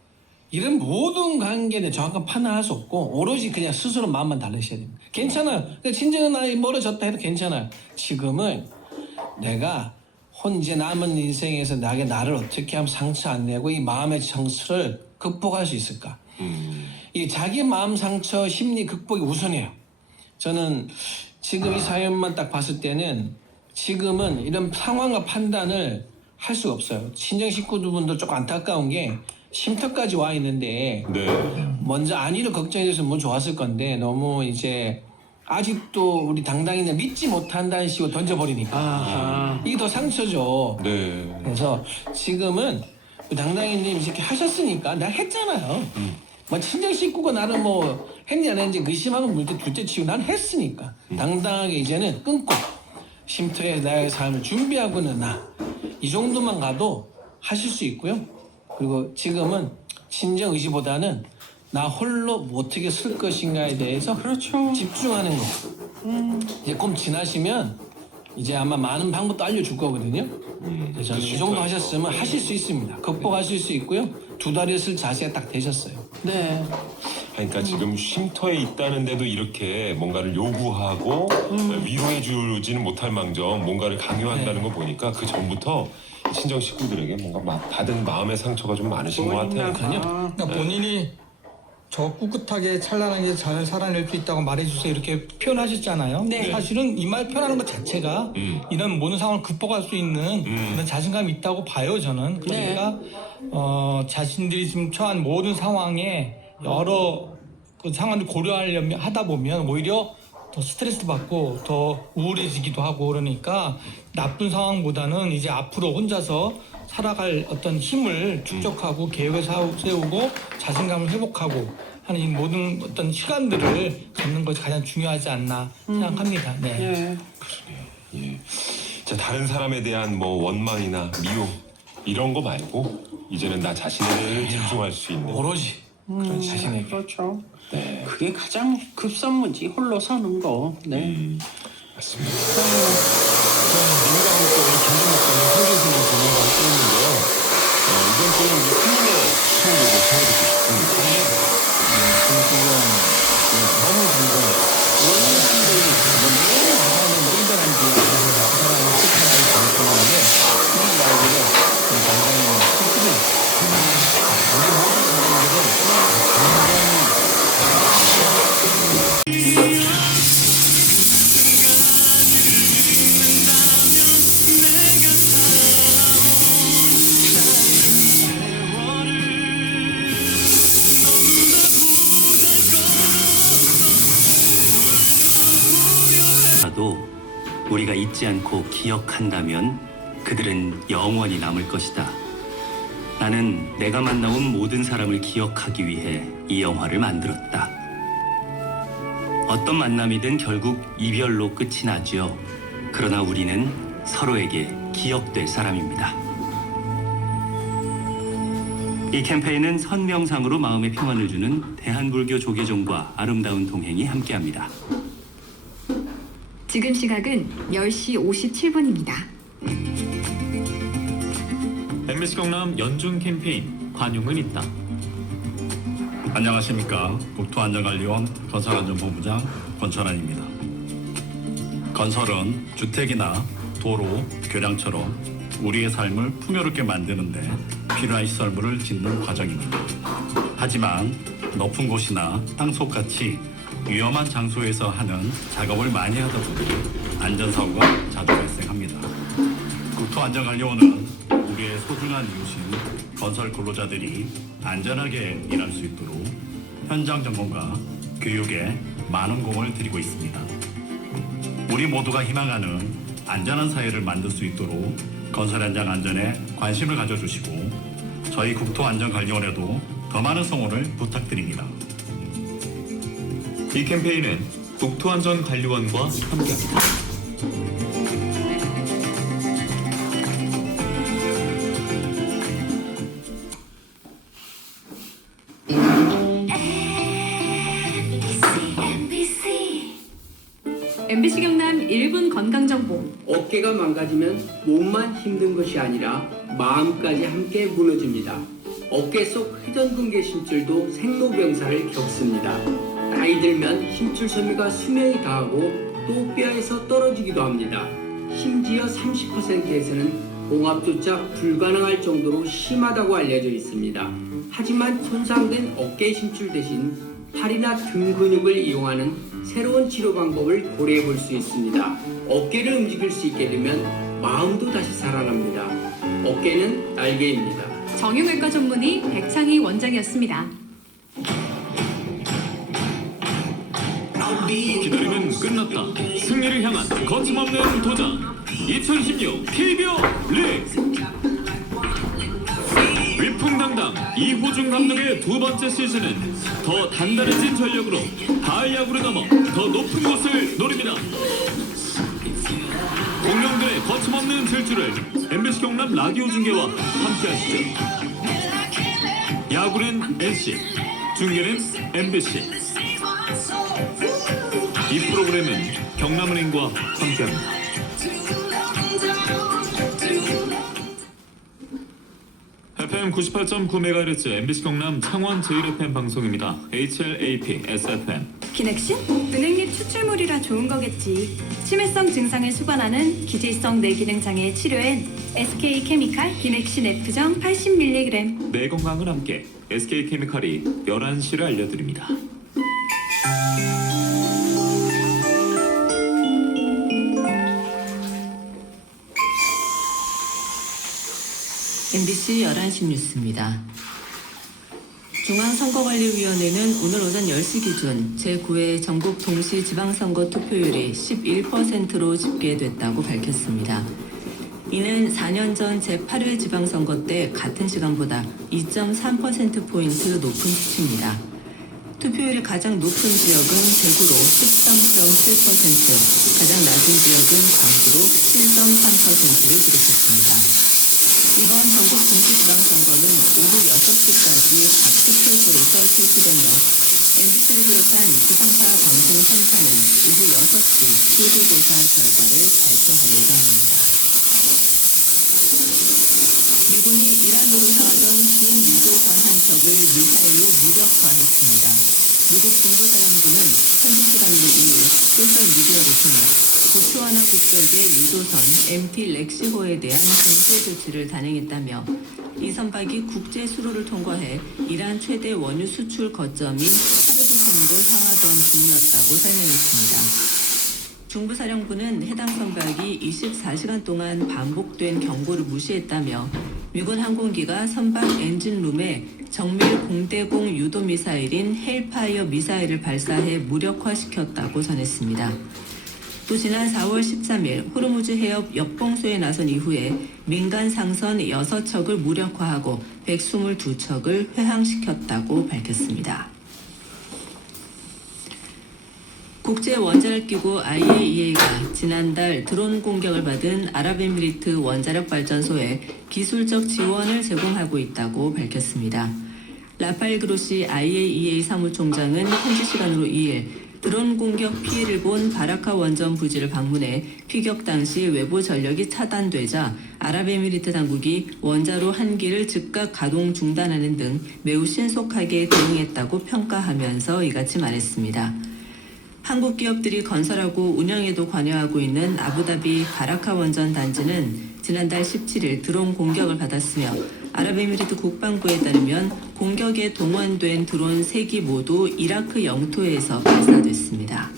이런 모든 관계에 정확한 판단할 수 없고 오로지 그냥 스스로 마음만 달래셔야 됩니다. 괜찮아요. 그러니까 친정은 나이 멀어졌다 해도 괜찮아요. 지금은 내가 이제 남은 인생에서 나를 어떻게 하면 상처 안 내고 이 마음의 상처를 극복할 수 있을까? 이 자기 마음 상처 심리 극복이 우선이에요. 저는 지금 이 사연만 딱 봤을 때는 지금은 이런 상황과 판단을 할 수가 없어요. 친정 식구분도 조금 안타까운 게 쉼터까지 와 있는데 네. 먼저 안위를 걱정해줬으면 뭐 좋았을 건데 너무 이제 아직도 우리 당당히는 믿지 못한다는 식으로 던져버리니까 이게 더 상처죠. 네. 그래서 지금은 우리 당당히님 이렇게 하셨으니까 날 했잖아요. 뭐 친정 식구가 나를 뭐 했냐 안 했는지 의심하면 물때 둘째 치고 난 했으니까 당당하게 이제는 끊고 쉼터에 나의 삶을 준비하고는 나 이 정도만 가도 하실 수 있고요. 그리고 지금은 친정 의지보다는 나 홀로 뭐 어떻게 쓸 것인가에 대해서 그렇죠. 집중하는 거. 이제 좀 지나시면 이제 아마 많은 방법도 알려줄 거거든요. 그래서 저는 이 정도 하셨으면 하실 수 있습니다. 극복하실 수 있고요. 두 다리를 쓸 자세가 딱 되셨어요. 네. 그러니까 지금 쉼터에 있다는데도 이렇게 뭔가를 요구하고 위로해 주지는 못할 망정 뭔가를 강요한다는 거 보니까 그 전부터 친정 식구들에게 뭔가 막 받은 마음의 상처가 좀 많으신 것 같아요. 그러니까 본인이 저 꿋꿋하게 찬란하게 잘 살아낼 수 있다고 말해주세요 이렇게 표현하셨잖아요. 네. 사실은 이 말 표현하는 것 자체가 이런 모든 상황을 극복할 수 있는 그런 자신감이 있다고 봐요 저는. 그러니까 자신들이 지금 처한 모든 상황에 여러 그 상황을 고려하려면 하다 보면 오히려 더 스트레스 받고 더 우울해지기도 하고 그러니까 나쁜 상황보다는 이제 앞으로 혼자서 살아갈 어떤 힘을 축적하고 계획을 세우고 자신감을 회복하고 하는 이 모든 어떤 시간들을 갖는 것이 가장 중요하지 않나 생각합니다. 네. 예. 자, 다른 사람에 대한 뭐 원망이나 미움 이런 거 말고 이제는 나 자신을 집중할 수 있는 오로지 그런 자신에게. 그렇죠. 네. 그게 가장 급선무지 홀로 서는 거. 네. 맞습니다. 민주당 목소리 김준목사님 홍준수님 두 분과 함께 했는데요. 이번 주는 이제 스님의 시청곡을 청해듣고 싶습니다. 너무 궁금해요. 원인들이 매일 가사는 일절한지 그 사람을 스타라이 방송하는데 이 이야기를 굉장히 슬프게 우리 모든 사람들은 도 우리가 잊지 않고 기억한다면 그들은 영원히 남을 것이다. 나는 내가 만나온 모든 사람을 기억하기 위해 이 영화를 만들었다. 어떤 만남이든 결국 이별로 끝이 나지요. 그러나 우리는 서로에게 기억될 사람입니다. 이 캠페인은 선명상으로 마음의 평안을 주는 대한불교 조계종과 아름다운 동행이 함께합니다. 지금 시각은 10시 57분입니다. MBC 경남 연중 캠페인 관용은 있다. 안녕하십니까. 국토안전관리원 건설안전본부장 권철환입니다. 건설은 주택이나 도로, 교량처럼 우리의 삶을 풍요롭게 만드는데 필요한 시설물을 짓는 과정입니다. 하지만 높은 곳이나 땅속같이 위험한 장소에서 하는 작업을 많이 하다 보니 안전사고가 자주 발생합니다. 국토안전관리원은 우리의 소중한 이웃인 건설 근로자들이 안전하게 일할 수 있도록 현장 점검과 교육에 많은 공을 들이고 있습니다. 우리 모두가 희망하는 안전한 사회를 만들 수 있도록 건설 현장 안전에 관심을 가져주시고 저희 국토안전관리원에도 더 많은 성원을 부탁드립니다. 이 캠페인은 국토안전관리원과 함께합니다. MBC 경남 1분 건강정보. 어깨가 망가지면 몸만 힘든 것이 아니라 마음까지 함께 무너집니다. 어깨 속 회전근개 심줄도 생로병사를 겪습니다. 나이 들면 심줄 소미가 수명이 다하고 또 뼈에서 떨어지기도 합니다. 심지어 30%에서는 봉합조차 불가능할 정도로 심하다고 알려져 있습니다. 하지만 손상된 어깨 심줄 대신 팔이나 등 근육을 이용하는 새로운 치료 방법을 고려해 볼 수 있습니다. 어깨를 움직일 수 있게 되면 마음도 다시 살아납니다. 어깨는 날개입니다. 정형외과 전문의 백창희 원장이었습니다. 기다림은 끝났다. 승리를 향한 거침없는 도전. 2016 KBO 리그. 위풍당당 이호중 감독의 두 번째 시즌은 더 단단해진 전력으로 가을 야구를 넘어 더 높은 곳을 노립니다. 공룡들의 거침없는 질주를 MBC 경남 라디오 중계와 함께하시죠. 야구는 NC, 중계는 MBC. 이 프로그램은 경남은행과 함께합니다. FM 98.9MHz MBC 경남 창원 제1FM 방송입니다. HLAP SFM. 기넥신? 은행잎 추출물이라 좋은 거겠지. 치매성 증상을 수반하는 기질성 뇌기능 장애 치료엔 SK케미칼 기넥신 F정 80mg. 내 건강을 함께 SK케미칼이 11시를 알려드립니다. MBC 11시 뉴스입니다. 중앙선거관리위원회는 오늘 오전 10시 기준 제9회 전국 동시 지방선거 투표율이 11%로 집계됐다고 밝혔습니다. 이는 4년 전 제8회 지방선거 때 같은 시간보다 2.3%포인트 높은 수치입니다. 투표율이 가장 높은 지역은 대구로 13.7%, 가장 낮은 지역은 광주로 7.3%를 기록했습니다. 이번 전국 동시지방선거는 오후 6시까지 각 투표소에서 실시되며 MBC를 비롯한 지상파 방송 3사는 오후 6시 표지조사 결과를 발표할 예정입니다. 미군이 이란으로 향하던 중미조선 한 척을 미사일로 무력화했습니다. 미국 중부사령부는 현지시간으로 2일 소셜미디어를 통해 고추하나 국적의 유조선 MT 렉시호에 대한 공세 조치를 단행했다며 이 선박이 국제 수로를 통과해 이란 최대 원유 수출 거점인 카르비섬으로 향하던 중이었다고 설명했습니다. 중부사령부는 해당 선박이 24시간 동안 반복된 경고를 무시했다며 미군 항공기가 선박 엔진룸에 정밀 공대공 유도 미사일인 헬파이어 미사일을 발사해 무력화시켰다고 전했습니다. 또 지난 4월 13일 호르무즈 해협 역봉수에 나선 이후에 민간 상선 6척을 무력화하고 122척을 회항시켰다고 밝혔습니다. 국제원자력기구 IAEA가 지난달 드론 공격을 받은 아랍에미리트 원자력발전소에 기술적 지원을 제공하고 있다고 밝혔습니다. 라파엘 그로시 IAEA 사무총장은 현지 시간으로 2일 드론 공격 피해를 본 바라카 원전 부지를 방문해 피격 당시 외부 전력이 차단되자 아랍에미리트 당국이 원자로 한 기를 즉각 가동 중단하는 등 매우 신속하게 대응했다고 평가하면서 이같이 말했습니다. 한국 기업들이 건설하고 운영에도 관여하고 있는 아부다비 바라카 원전 단지는 지난달 17일 드론 공격을 받았으며 아랍에미리트 국방부에 따르면 공격에 동원된 드론 3기 모두 이라크 영토에서 발사됐습니다.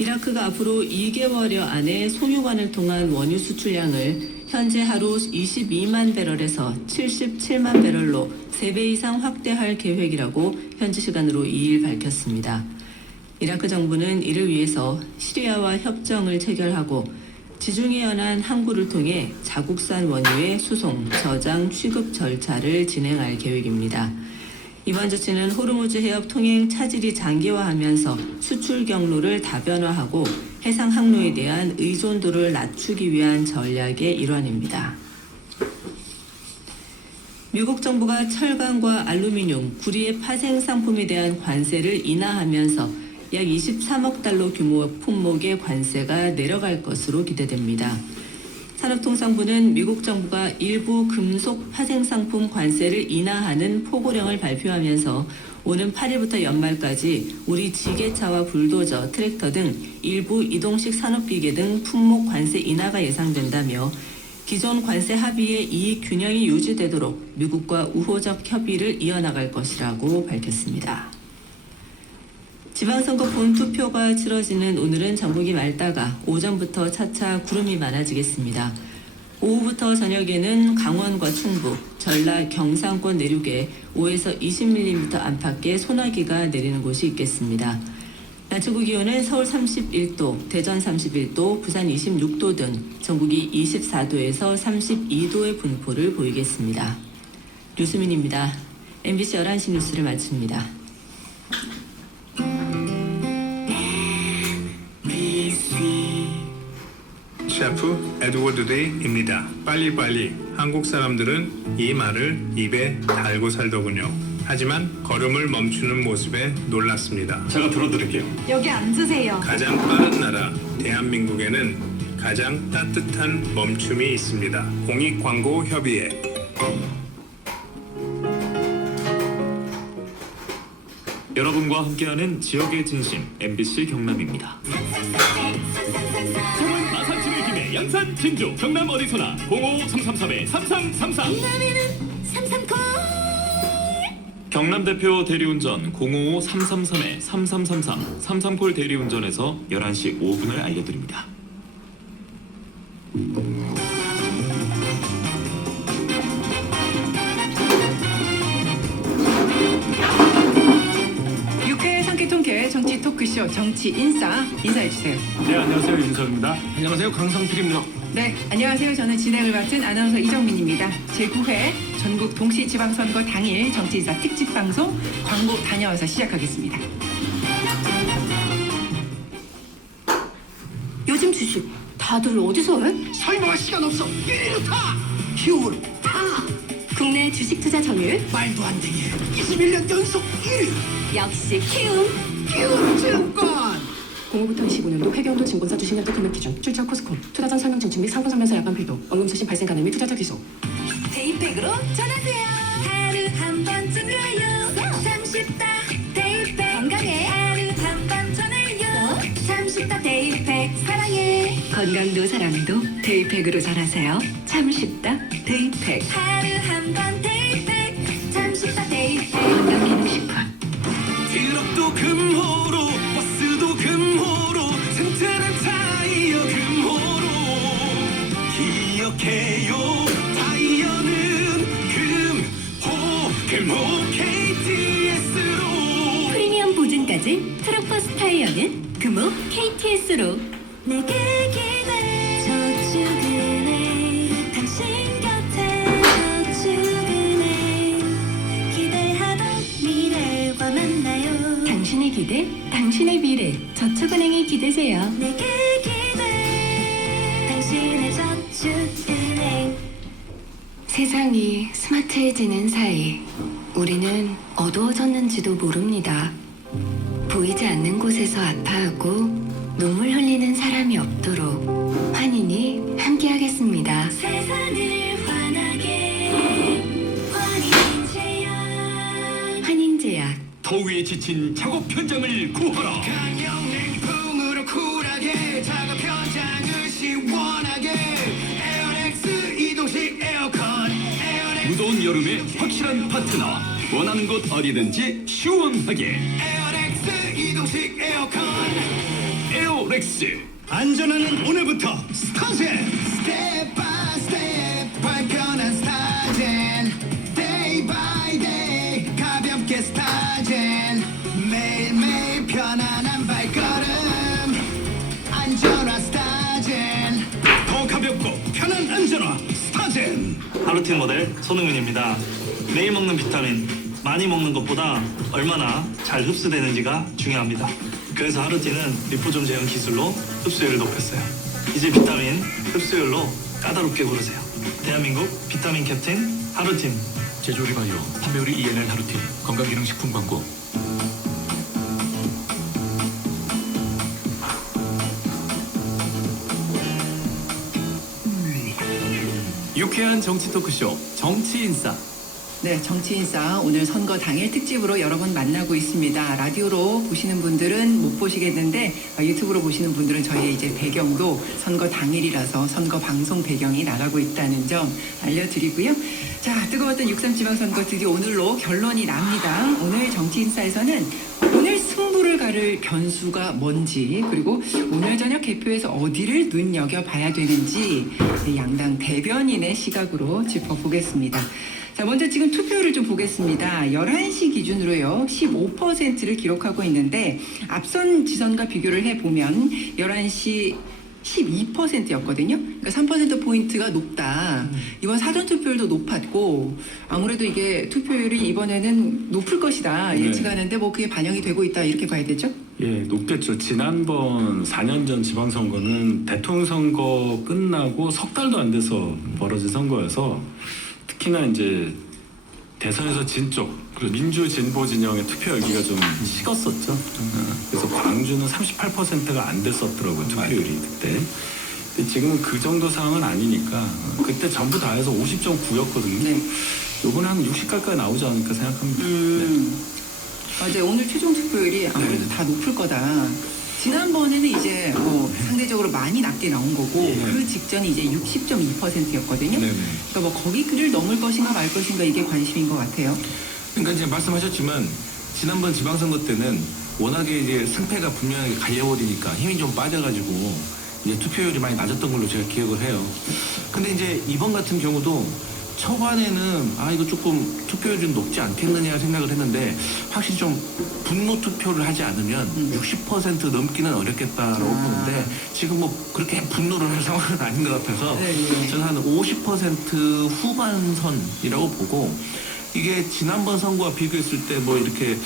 이라크가 앞으로 2개월여 안에 송유관을 통한 원유 수출량을 현재 하루 22만 배럴에서 77만 배럴로 3배 이상 확대할 계획이라고 현지 시간으로 2일 밝혔습니다. 이라크 정부는 이를 위해서 시리아와 협정을 체결하고 지중해 연안 항구를 통해 자국산 원유의 수송, 저장, 취급 절차를 진행할 계획입니다. 이번 조치는 호르무즈 해협 통행 차질이 장기화하면서 수출 경로를 다변화하고 해상 항로에 대한 의존도를 낮추기 위한 전략의 일환입니다. 미국 정부가 철강과 알루미늄, 구리의 파생 상품에 대한 관세를 인하하면서 약 23억 달러 규모 품목의 관세가 내려갈 것으로 기대됩니다. 산업통상부는 미국 정부가 일부 금속 파생 상품 관세를 인하하는 포고령을 발표하면서 오는 8일부터 연말까지 우리 지게차와 불도저, 트랙터 등 일부 이동식 산업기계 등 품목 관세 인하가 예상된다며 기존 관세 합의의 이익 균형이 유지되도록 미국과 우호적 협의를 이어나갈 것이라고 밝혔습니다. 지방선거 본투표가 치러지는 오늘은 전국이 맑다가 오전부터 차차 구름이 많아지겠습니다. 오후부터 저녁에는 강원과 충북, 전라, 경상권 내륙에 5에서 20mm 안팎의 소나기가 내리는 곳이 있겠습니다. 낮 최고 기온은 서울 31도, 대전 31도, 부산 26도 등 전국이 24도에서 32도의 분포를 보이겠습니다. 류수민입니다. MBC 11시 뉴스를 마칩니다. 셰프 에드워드 데이입니다. 빨리빨리. 한국 사람들은 이 말을 입에 달고 살더군요. 하지만 걸음을 멈추는 모습에 놀랐습니다. 제가 들어드릴게요. 여기 앉으세요. 가장 빠른 나라 대한민국에는 가장 따뜻한 멈춤이 있습니다. 공익광고협의회. 여러분과 함께하는 지역의 진심 MBC 경남입니다. 저는 마산치를 김해 양산 진주 경남 어디서나 05333-3333 경남에는 330 경남 대표 대리운전 055-333-3333 삼삼콜 대리운전에서 11시 5분을 알려드립니다. 유쾌 상기통쾌 정치 토크쇼 정치 인싸 인사해주세요. 네, 안녕하세요. 윤석입니다. 안녕하세요. 강상필입니다. 네, 안녕하세요. 저는 진행을 맡은 아나운서 이정민입니다. 제9회 전국 동시지방선거 당일 정치인사 특집 방송 광고 다녀와서 시작하겠습니다. 요즘 주식 다들 어디서 해? 설명할 시간 없어. 1위로 타. 휴로 타. 국내 주식 투자 점유율 말도 안 되게 21년 연속 1위. 역시 키움. 키움증권. 05부터 25년도 회계연도 증권사 주식량도 금액 기준 출처 코스코 투자전 설명 진출 및 상품 설명서 약관 필도 원금수신 발생 가능 및 투자자 기소. 데이팩으로 전화세요. 하루 한 번쯤가요. 참 쉽다 데이팩. 건강해. 하루 한 번 전화요. 참 쉽다 데이팩. 사랑해. 건강도 사랑도 데이팩으로 전하세요. 참 쉽다 데이팩. 하루 한 번 데이팩. 참 쉽다 데이팩. 건강기능식품. 트럭도 금호로 버스도 금호로 튼튼한 타이어 금호로 기억해요. 타이어는 금호 KTS로 프리미엄 보증까지 트럭버스 타이어는 금호 KTS로. 내게 기대 저축은행 당신 곁에 저축은행 기대하던 미래와 만나요. 당신의 기대, 당신의 미래. 저축은행에 기대세요. 내게 기대 당신의 저축은행. 세상이 스마트해지는 사이 우리는 어두워졌는지도 모릅니다. 보이지 않는 곳에서 아파하고 눈물 흘리는 사람이 없도록 환인이 함께하겠습니다. 세상을 환하게 환인제약. 환인제약. 더위에 지친 작업 현장을 구하라. 강력냉풍으로 쿨하게 작업 현장을 시원하게 에어렉스 이동식 에어컨. 무더운 여름에 확실한 파트너. 원하는 곳 어디든지 시원하게. 에어렉스 이동식 에어컨. 에어렉스. 안전하는 오늘부터 스타젠. 스텝 바이 스텝 발견한 스타젠. 데이 바이 데이 가볍게 스타젠. 매일매일 편안한 발걸음 안전화 스타젠. 더 가볍고 편한 안전화 스타젠. 하루틴 모델 손흥민입니다. 매일 먹는 비타민 많이 먹는 것보다 얼마나 잘 흡수되는지가 중요합니다. 그래서 하루틴은 리포존 제형 기술로 흡수율을 높였어요. 이제 비타민 흡수율로 까다롭게 고르세요. 대한민국 비타민 캡틴 하루틴. 제조리 바이오 판매율이 ENL 하루틴 건강기능식품 광고. 유쾌한 정치 토크쇼 정치인싸. 네, 정치인싸 오늘 선거 당일 특집으로 여러분 만나고 있습니다. 라디오로 보시는 분들은 못 보시겠는데 유튜브로 보시는 분들은 저희의 이제 배경도 선거 당일이라서 선거 방송 배경이 나가고 있다는 점 알려드리고요. 자, 뜨거웠던 6.3 지방선거 드디어 오늘로 결론이 납니다. 오늘 정치인싸에서는 오늘 승부를 표를 가를 변수가 뭔지, 그리고 오늘 저녁 개표에서 어디를 눈여겨봐야 되는지 양당 대변인의 시각으로 짚어보겠습니다. 자, 먼저 지금 투표율을 좀 보겠습니다. 11시 기준으로요, 15%를 기록하고 있는데, 앞선 지선과 비교를 해보면 11시 12%였거든요. 그러니까 3%포인트가 높다. 이번 사전투표율도 높았고, 아무래도 이게 투표율이 이번에는 높을 것이다 예측하는데, 뭐 그게 반영이 되고 있다, 이렇게 봐야 되죠? 예, 높겠죠. 지난번 4년 전 지방선거는 대통령 선거 끝나고 석 달도 안 돼서 벌어진 선거여서, 특히나 이제 대선에서 진 쪽, 민주 진보 진영의 투표 열기가 좀 식었었죠. 그래서 광주는 38%가 안 됐었더라고요, 투표율이 그때. 근데 지금은 그 정도 상황은 아니니까, 그때 전부 다 해서 50.9였거든요. 요번에 한 60까지 나오지 않을까 생각합니다. 맞아요. 오늘 최종 투표율이 아무래도 다 높을 거다. 지난번에는 이제 뭐 상대적으로 많이 낮게 나온 거고, 그 직전이 이제 60.2%였거든요. 그러니까 뭐 거기를 넘을 것인가 말 것인가, 이게 관심인 것 같아요. 그러니까 이제 말씀하셨지만 지난번 지방선거 때는 워낙에 이제 승패가 분명하게 갈려버리니까 힘이 좀 빠져가지고 이제 투표율이 많이 낮았던 걸로 제가 기억을 해요. 근데 이제 이번 같은 경우도 초반에는 이거 조금 투표율이 좀 높지 않겠느냐 생각을 했는데, 확실히 좀 분노 투표를 하지 않으면 60% 넘기는 어렵겠다라고 보는데, 지금 뭐 그렇게 분노를 할 상황은 아닌 것 같아서 저는 한 50% 후반선이라고 보고, 이게 지난번 선거와 비교했을 때 뭐 이렇게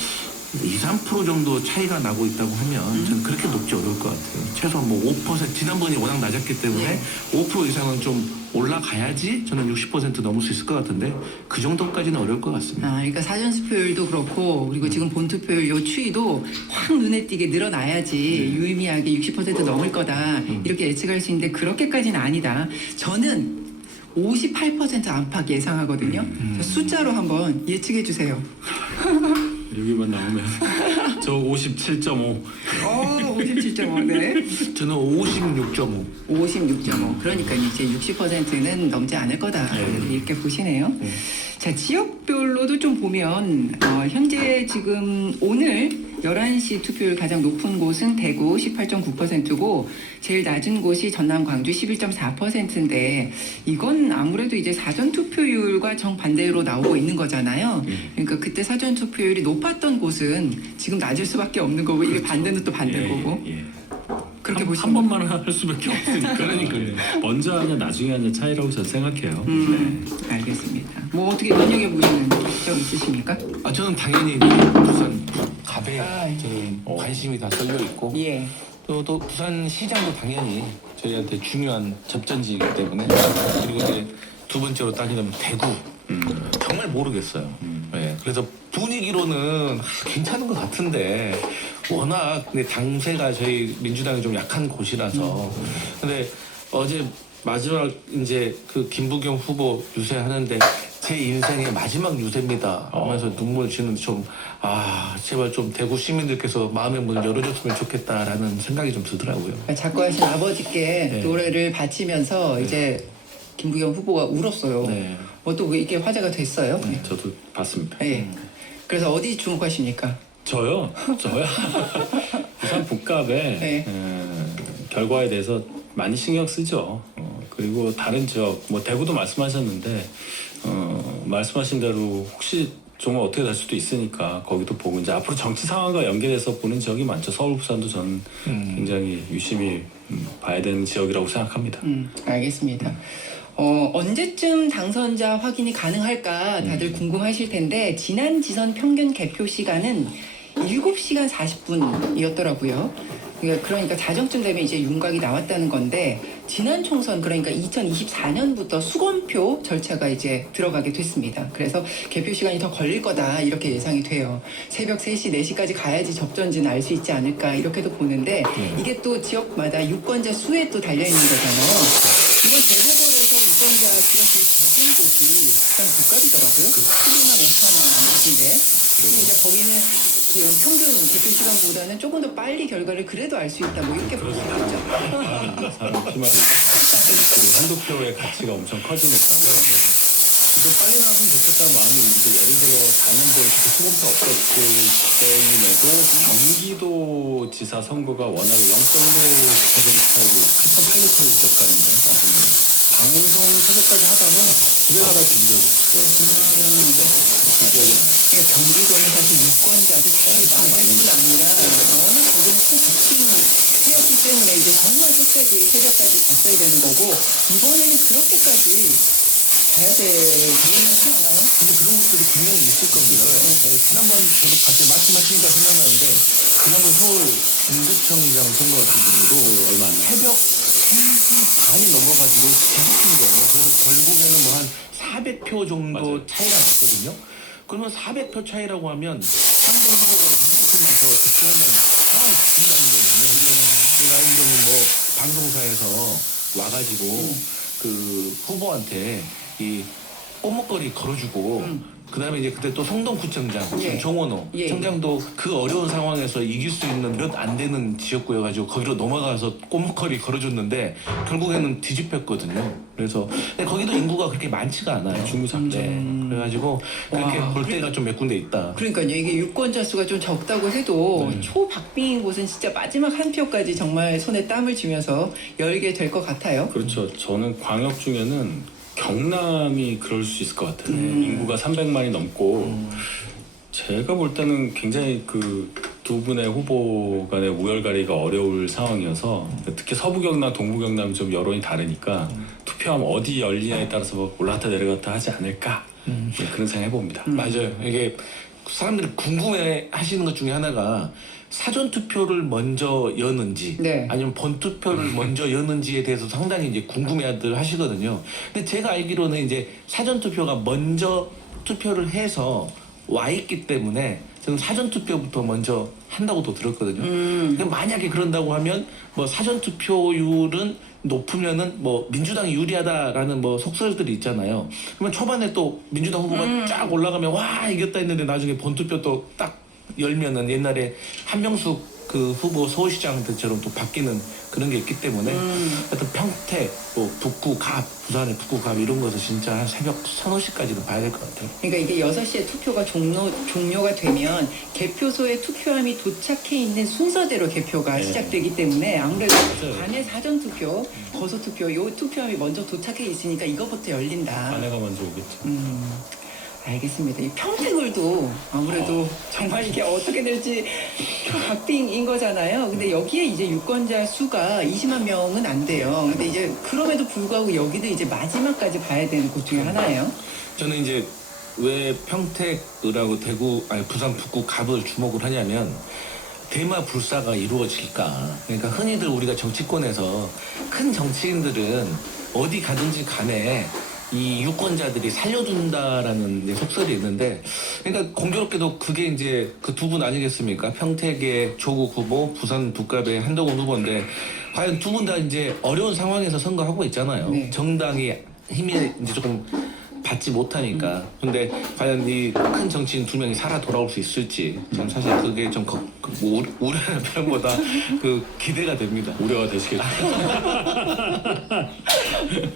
2~3% 정도 차이가 나고 있다고 하면 저는 그렇게 높지 않을 것 같아요. 최소한 뭐 5%, 지난번이 워낙 낮았기 때문에 5% 이상은 좀 올라가야지 저는 60% 넘을 수 있을 것 같은데, 그 정도까지는 어려울 것 같습니다. 그러니까 사전 투표율도 그렇고, 그리고 지금 본 투표율 요 추이도 확 눈에 띄게 늘어나야지 유의미하게 60% 넘을 거다, 이렇게 예측할 수 있는데 그렇게까지는 아니다. 저는 58% 안팎 예상하거든요. 숫자로 한번 예측해 주세요. 여기만 나오면 저 57.5. 57.5. 네. 저는 56.5. 56.5. 그러니까 이제 60%는 넘지 않을 거다, 이렇게 보시네요. 자, 지역별로도 좀 보면 현재 지금 오늘 11시 투표율 가장 높은 곳은 대구 18.9%고, 제일 낮은 곳이 전남 광주 11.4%인데, 이건 아무래도 이제 사전 투표율과 정반대로 나오고 있는 거잖아요. 그러니까 그때 사전 투표율이 높았던 곳은 지금 낮을 수밖에 없는 거고, 이게 반대는 또 반대인 거고. 그렇게 보시면 한 번만 할 수밖에 없으니까. 그러니까 먼저 하냐 나중에 하냐 차이라고 저는 생각해요. 알겠습니다. 뭐 어떻게 눈여겨보시는 점 있으십니까? 저는 당연히 부산 갑에 저는 관심이 다 쏠려 있고, 또 부산 시장도 당연히 저희한테 중요한 접전지이기 때문에, 그리고 이제 두 번째로 따지면 대구. 정말 모르겠어요. 그래서 분위기로는 괜찮은 것 같은데, 워낙 근데 당세가 저희 민주당이 좀 약한 곳이라서. 근데 어제 마지막 이제 그 김부겸 후보 유세하는데, 제 인생의 마지막 유세입니다 하면서 눈물 지는, 좀 제발 좀 대구 시민들께서 마음의 문을 열어줬으면 좋겠다라는 생각이 좀 들더라고요. 자꾸 하신 아버지께 노래를 바치면서 이제 김부겸 후보가 울었어요. 뭐 또 이게 화제가 됐어요? 저도 봤습니다. 그래서 어디 주목하십니까? 저요? 부산 북갑의 결과에 대해서 많이 신경 쓰죠. 그리고 다른 지역, 뭐 대구도 말씀하셨는데, 말씀하신 대로 혹시 정말 어떻게 될 수도 있으니까 거기도 보고, 이제 앞으로 정치 상황과 연계돼서 보는 지역이 많죠. 서울, 부산도 저는 굉장히 유심히 봐야 되는 지역이라고 생각합니다. 알겠습니다. 언제쯤 당선자 확인이 가능할까 다들 궁금하실 텐데, 지난 지선 평균 개표 시간은 7시간 40분이었더라고요. 그러니까 자정쯤 되면 이제 윤곽이 나왔다는 건데, 지난 총선, 그러니까 2024년부터 수검표 절차가 이제 들어가게 됐습니다. 그래서 개표 시간이 더 걸릴 거다, 이렇게 예상이 돼요. 새벽 3시, 4시까지 가야지 접전지는 알 수 있지 않을까, 이렇게도 보는데, 이게 또 지역마다 유권자 수에 또 달려있는 거잖아요. 이번 재보궐에서 유권자 수가 제일 적은 곳이 부산 북갑이더라고요. 12만 5천인데. 근데 이제 거기는 평균 개표 시간보다는 조금 더 빨리 결과를 그래도 알 수 있다, 뭐 이렇게 볼 수 있죠. 사람 피말이 한두 표의 가치가 엄청 커지니까. 좀 빨리 나왔으면 좋겠다는 마음이 있는데 예를 들어 4년도에 그렇게 수범사 없었을 때임에도 경기도지사 선거가 워낙에 0.15% 차이로 8.8m를 졌거든요. 방송 소속까지 하다가 집에 가다 뒤집어졌어요. 경기도는 사실 유권자도 제일 많을 뿐 아니라 너무 부분이 큰 적중을 해왔기 때문에 이제 정말 끝까지 새벽까지 갔어야 되는 거고 이번에는 그렇게까지 가야 될 이유는 않아요? 근데 그런 것들이 분명히 있을 겁니다. 네, 지난번 저도 갈때 말씀하시니까 생각나는데 지난번 서울 중구청장 선거 같은 경우도 얼마 안 새벽 3시 반이 넘어가지고 뒤집힌 거예요. 그래서 결국에는 뭐 한 400표 정도 차이가 났거든요. 그러면 400표 차이라고 하면 상대 후보가 200표만 더 득표하면 상황이 바뀐다는 거거든요. 제가 알기로는 뭐 방송사에서 와가지고 그 후보한테 이 꽃목걸이 걸어주고 그다음에 이제 그때 또 성동구청장 예. 정원호 예. 청장도 그 어려운 상황에서 이길 수 있는 몇 안 되는 지역구여가지고 거기로 넘어가서 꽃목걸이 걸어줬는데 결국에는 뒤집혔거든요. 그래서 근데 거기도 인구가 그렇게 많지가 않아요. 중구상제. 그래가지고 그렇게 볼 때가 좀 몇 군데 있다. 그러니까요. 이게 유권자 수가 좀 적다고 해도 초박빙인 곳은 진짜 마지막 한 표까지 정말 손에 땀을 쥐면서 열게 될 것 같아요. 그렇죠. 저는 광역 중에는 경남이 그럴 수 있을 것 같아요. 인구가 300만이 넘고 제가 볼 때는 굉장히 그 두 분의 후보 간의 우열가리가 어려울 상황이어서 특히 서부 경남, 동부 경남이 좀 여론이 다르니까 투표하면 어디 열리냐에 따라서 올라갔다 내려갔다 하지 않을까 네, 그런 생각 해봅니다. 맞아요. 이게 사람들이 궁금해 하시는 것 중에 하나가 사전 투표를 먼저 여는지 아니면 본 투표를 먼저 여는지에 대해서 상당히 이제 궁금해들 하시거든요. 근데 제가 알기로는 이제 사전 투표가 먼저 투표를 해서 와 있기 때문에 저는 사전 투표부터 먼저 한다고도 들었거든요. 근데 만약에 그런다고 하면 뭐 사전 투표율은 높으면은 뭐 민주당이 유리하다라는 뭐 속설들이 있잖아요. 그러면 초반에 또 민주당 후보가 쫙 올라가면 와 이겼다 했는데 나중에 본투표 또 딱 열면은 옛날에 한명숙 그 후보 서울시장 때처럼 또 바뀌는 그런 게 있기 때문에 하여튼 평택, 뭐 북구, 갑, 부산의 북구, 갑 이런 것을 진짜 한 새벽 3-4시까지는 봐야 될 것 같아요. 그러니까 이게 6시에 투표가 종료가 되면 개표소에 투표함이 도착해 있는 순서대로 개표가 시작되기 때문에 아무래도 밤에 사전 투표, 거소 투표, 요 투표함이 먼저 도착해 있으니까 이거부터 열린다. 아내가 먼저 오겠죠. 알겠습니다. 이 평택을도 아무래도 정말 이게 어떻게 될지 박빙인 거잖아요. 근데 여기에 이제 유권자 수가 20만 명은 안 돼요. 근데 이제 그럼에도 불구하고 여기도 이제 마지막까지 봐야 되는 곳 중에 하나예요. 저는 이제 왜 평택을하고 대구, 아니 부산 북구 갑을 주목을 하냐면 대마 불사가 이루어질까. 그러니까 흔히들 우리가 정치권에서 큰 정치인들은 어디 가든지 간에 이 유권자들이 살려준다라는 이제 속설이 있는데, 그러니까 공교롭게도 그게 이제 그 두 분 아니겠습니까? 평택의 조국 후보, 부산 북갑의 한동훈 후보인데, 과연 두 분 다 이제 어려운 상황에서 선거하고 있잖아요. 정당이 힘이 이제 조금 받지 못하니까. 근데 과연 이 큰 정치인 두 명이 살아 돌아올 수 있을지, 전 사실 그게 좀 우려하는 편보다 그 기대가 됩니다. 우려가 되시겠죠.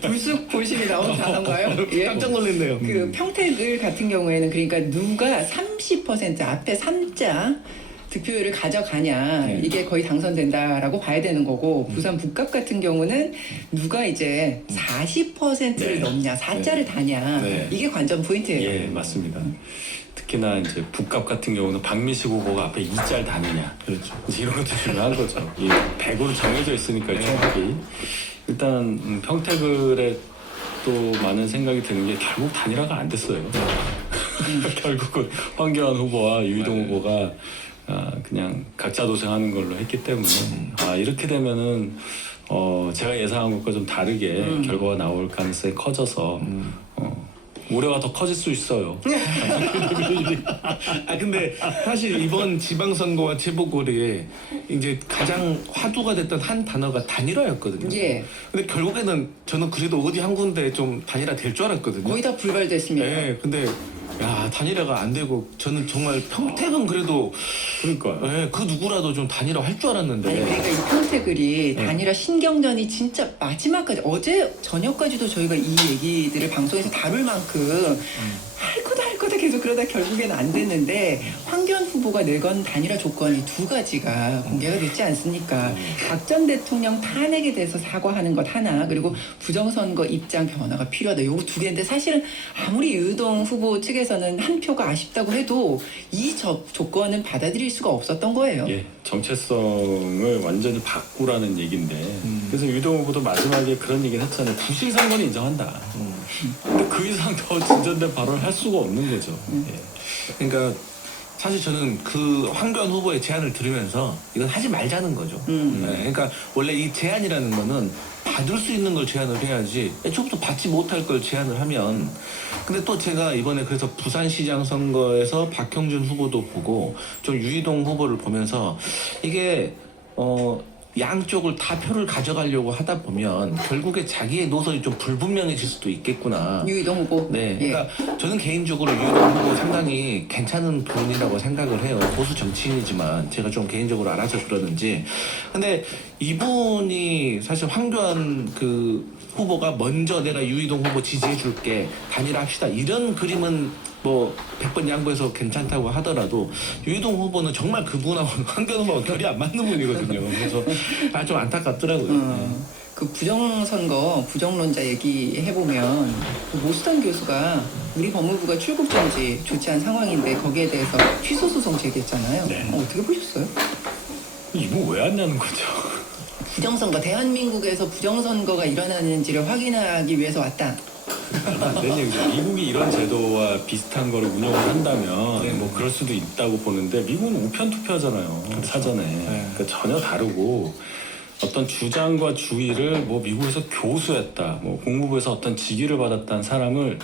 불쑥 볼심이 나온 단어인가요? 깜짝 놀랐네요. 그 평택을 같은 경우에는 그러니까 누가 30% 앞에 3자 득표율을 가져가냐 이게 거의 당선된다라고 봐야 되는 거고 부산 북갑 같은 경우는 누가 이제 40%를 넘냐 4자를 다냐 이게 관전 포인트예요. 예, 맞습니다. 특히나 이제 북갑 같은 경우는 박미식 후보가 앞에 2짤 다느냐. 그렇죠. 이제 이런 것도 중요한 거죠. 이 100으로 정해져 있으니까요, 총합이. 일단 평택을에 또 많은 생각이 드는 게 결국 단일화가 안 됐어요. 결국은 황교안 후보와 유희동 후보가 그냥 각자 도생하는 걸로 했기 때문에 이렇게 되면은 제가 예상한 것과 좀 다르게 결과가 나올 가능성이 커져서 우려가 더 커질 수 있어요. 근데 사실 이번 지방선거와 재보궐에 이제 가장 화두가 됐던 한 단어가 단일화였거든요. 근데 결국에는 저는 그래도 어디 한 군데 좀 단일화 될 줄 알았거든요. 거의 다 불발됐습니다. 네, 근데 야, 단일화가 안 되고 저는 정말 평택은 그래도 그러니까 예, 그 누구라도 좀 단일화 할 줄 알았는데. 아니 그러니까 이 평택을이 단일화 신경전이 진짜 마지막까지 어제 저녁까지도 저희가 이 얘기들을 방송에서 다룰 만큼 할 거다 계속 그러다 결국에는 안 됐는데 황교안 후보가 내건 단일화 조건이 두 가지가 공개가 됐지 않습니까? 박 전 대통령 탄핵에 대해서 사과하는 것 하나 그리고 부정선거 입장 변화가 필요하다. 요거 두 개인데 사실은 아무리 유동 후보 측에서는 한 표가 아쉽다고 해도 이 조건은 받아들일 수가 없었던 거예요. 예, 정체성을 완전히 바꾸라는 얘기인데 그래서 유동 후보도 마지막에 그런 얘기를 했잖아요. 부실선거는 인정한다. 근데 그 이상 더 진전된 발언을 할 수가 없는 거죠. 예. 그러니까 사실 저는 그 황교안 후보의 제안을 들으면서 이건 하지 말자는 거죠. 네, 그러니까 원래 이 제안이라는 거는 받을 수 있는 걸 제안을 해야지 애초부터 받지 못할 걸 제안을 하면 근데 또 제가 이번에 그래서 부산시장 선거에서 박형준 후보도 보고 좀 유이동 후보를 보면서 이게 양쪽을 다 표를 가져가려고 하다 보면 결국에 자기의 노선이 좀 불분명해질 수도 있겠구나. 유이동 후보. 네, 그러니까 저는 개인적으로 유이동 후보 상당히 괜찮은 분이라고 생각을 해요. 보수 정치인이지만 제가 좀 개인적으로 알아서 그러는지. 근데 이분이 사실 황교안 그 후보가 먼저 내가 유이동 후보 지지해줄게 단일화합시다 이런 그림은 뭐 100번 양보해서 괜찮다고 하더라도 유이동 후보는 정말 그분하고 황교안 후보가 결이 안 맞는 분이거든요. 그래서 좀 안타깝더라고요. 그 부정선거 부정론자 얘기해보면 그 모스턴 교수가 우리 법무부가 출국 정지 조치한 상황인데 거기에 대해서 취소 소송 제기했잖아요. 어떻게 보셨어요? 이거 왜 안 나는 거죠? 부정선거 대한민국에서 부정선거가 일어나는지를 확인하기 위해서 왔다. 말도 안 되는 얘기죠. 미국이 이런 제도와 비슷한 거를 운영을 한다면 뭐 그럴 수도 있다고 보는데 미국은 우편 투표하잖아요. 사전에. 그러니까 전혀 다르고 어떤 주장과 주의를 뭐 미국에서 교수했다, 뭐 공무부에서 어떤 직위를 받았다는 사람을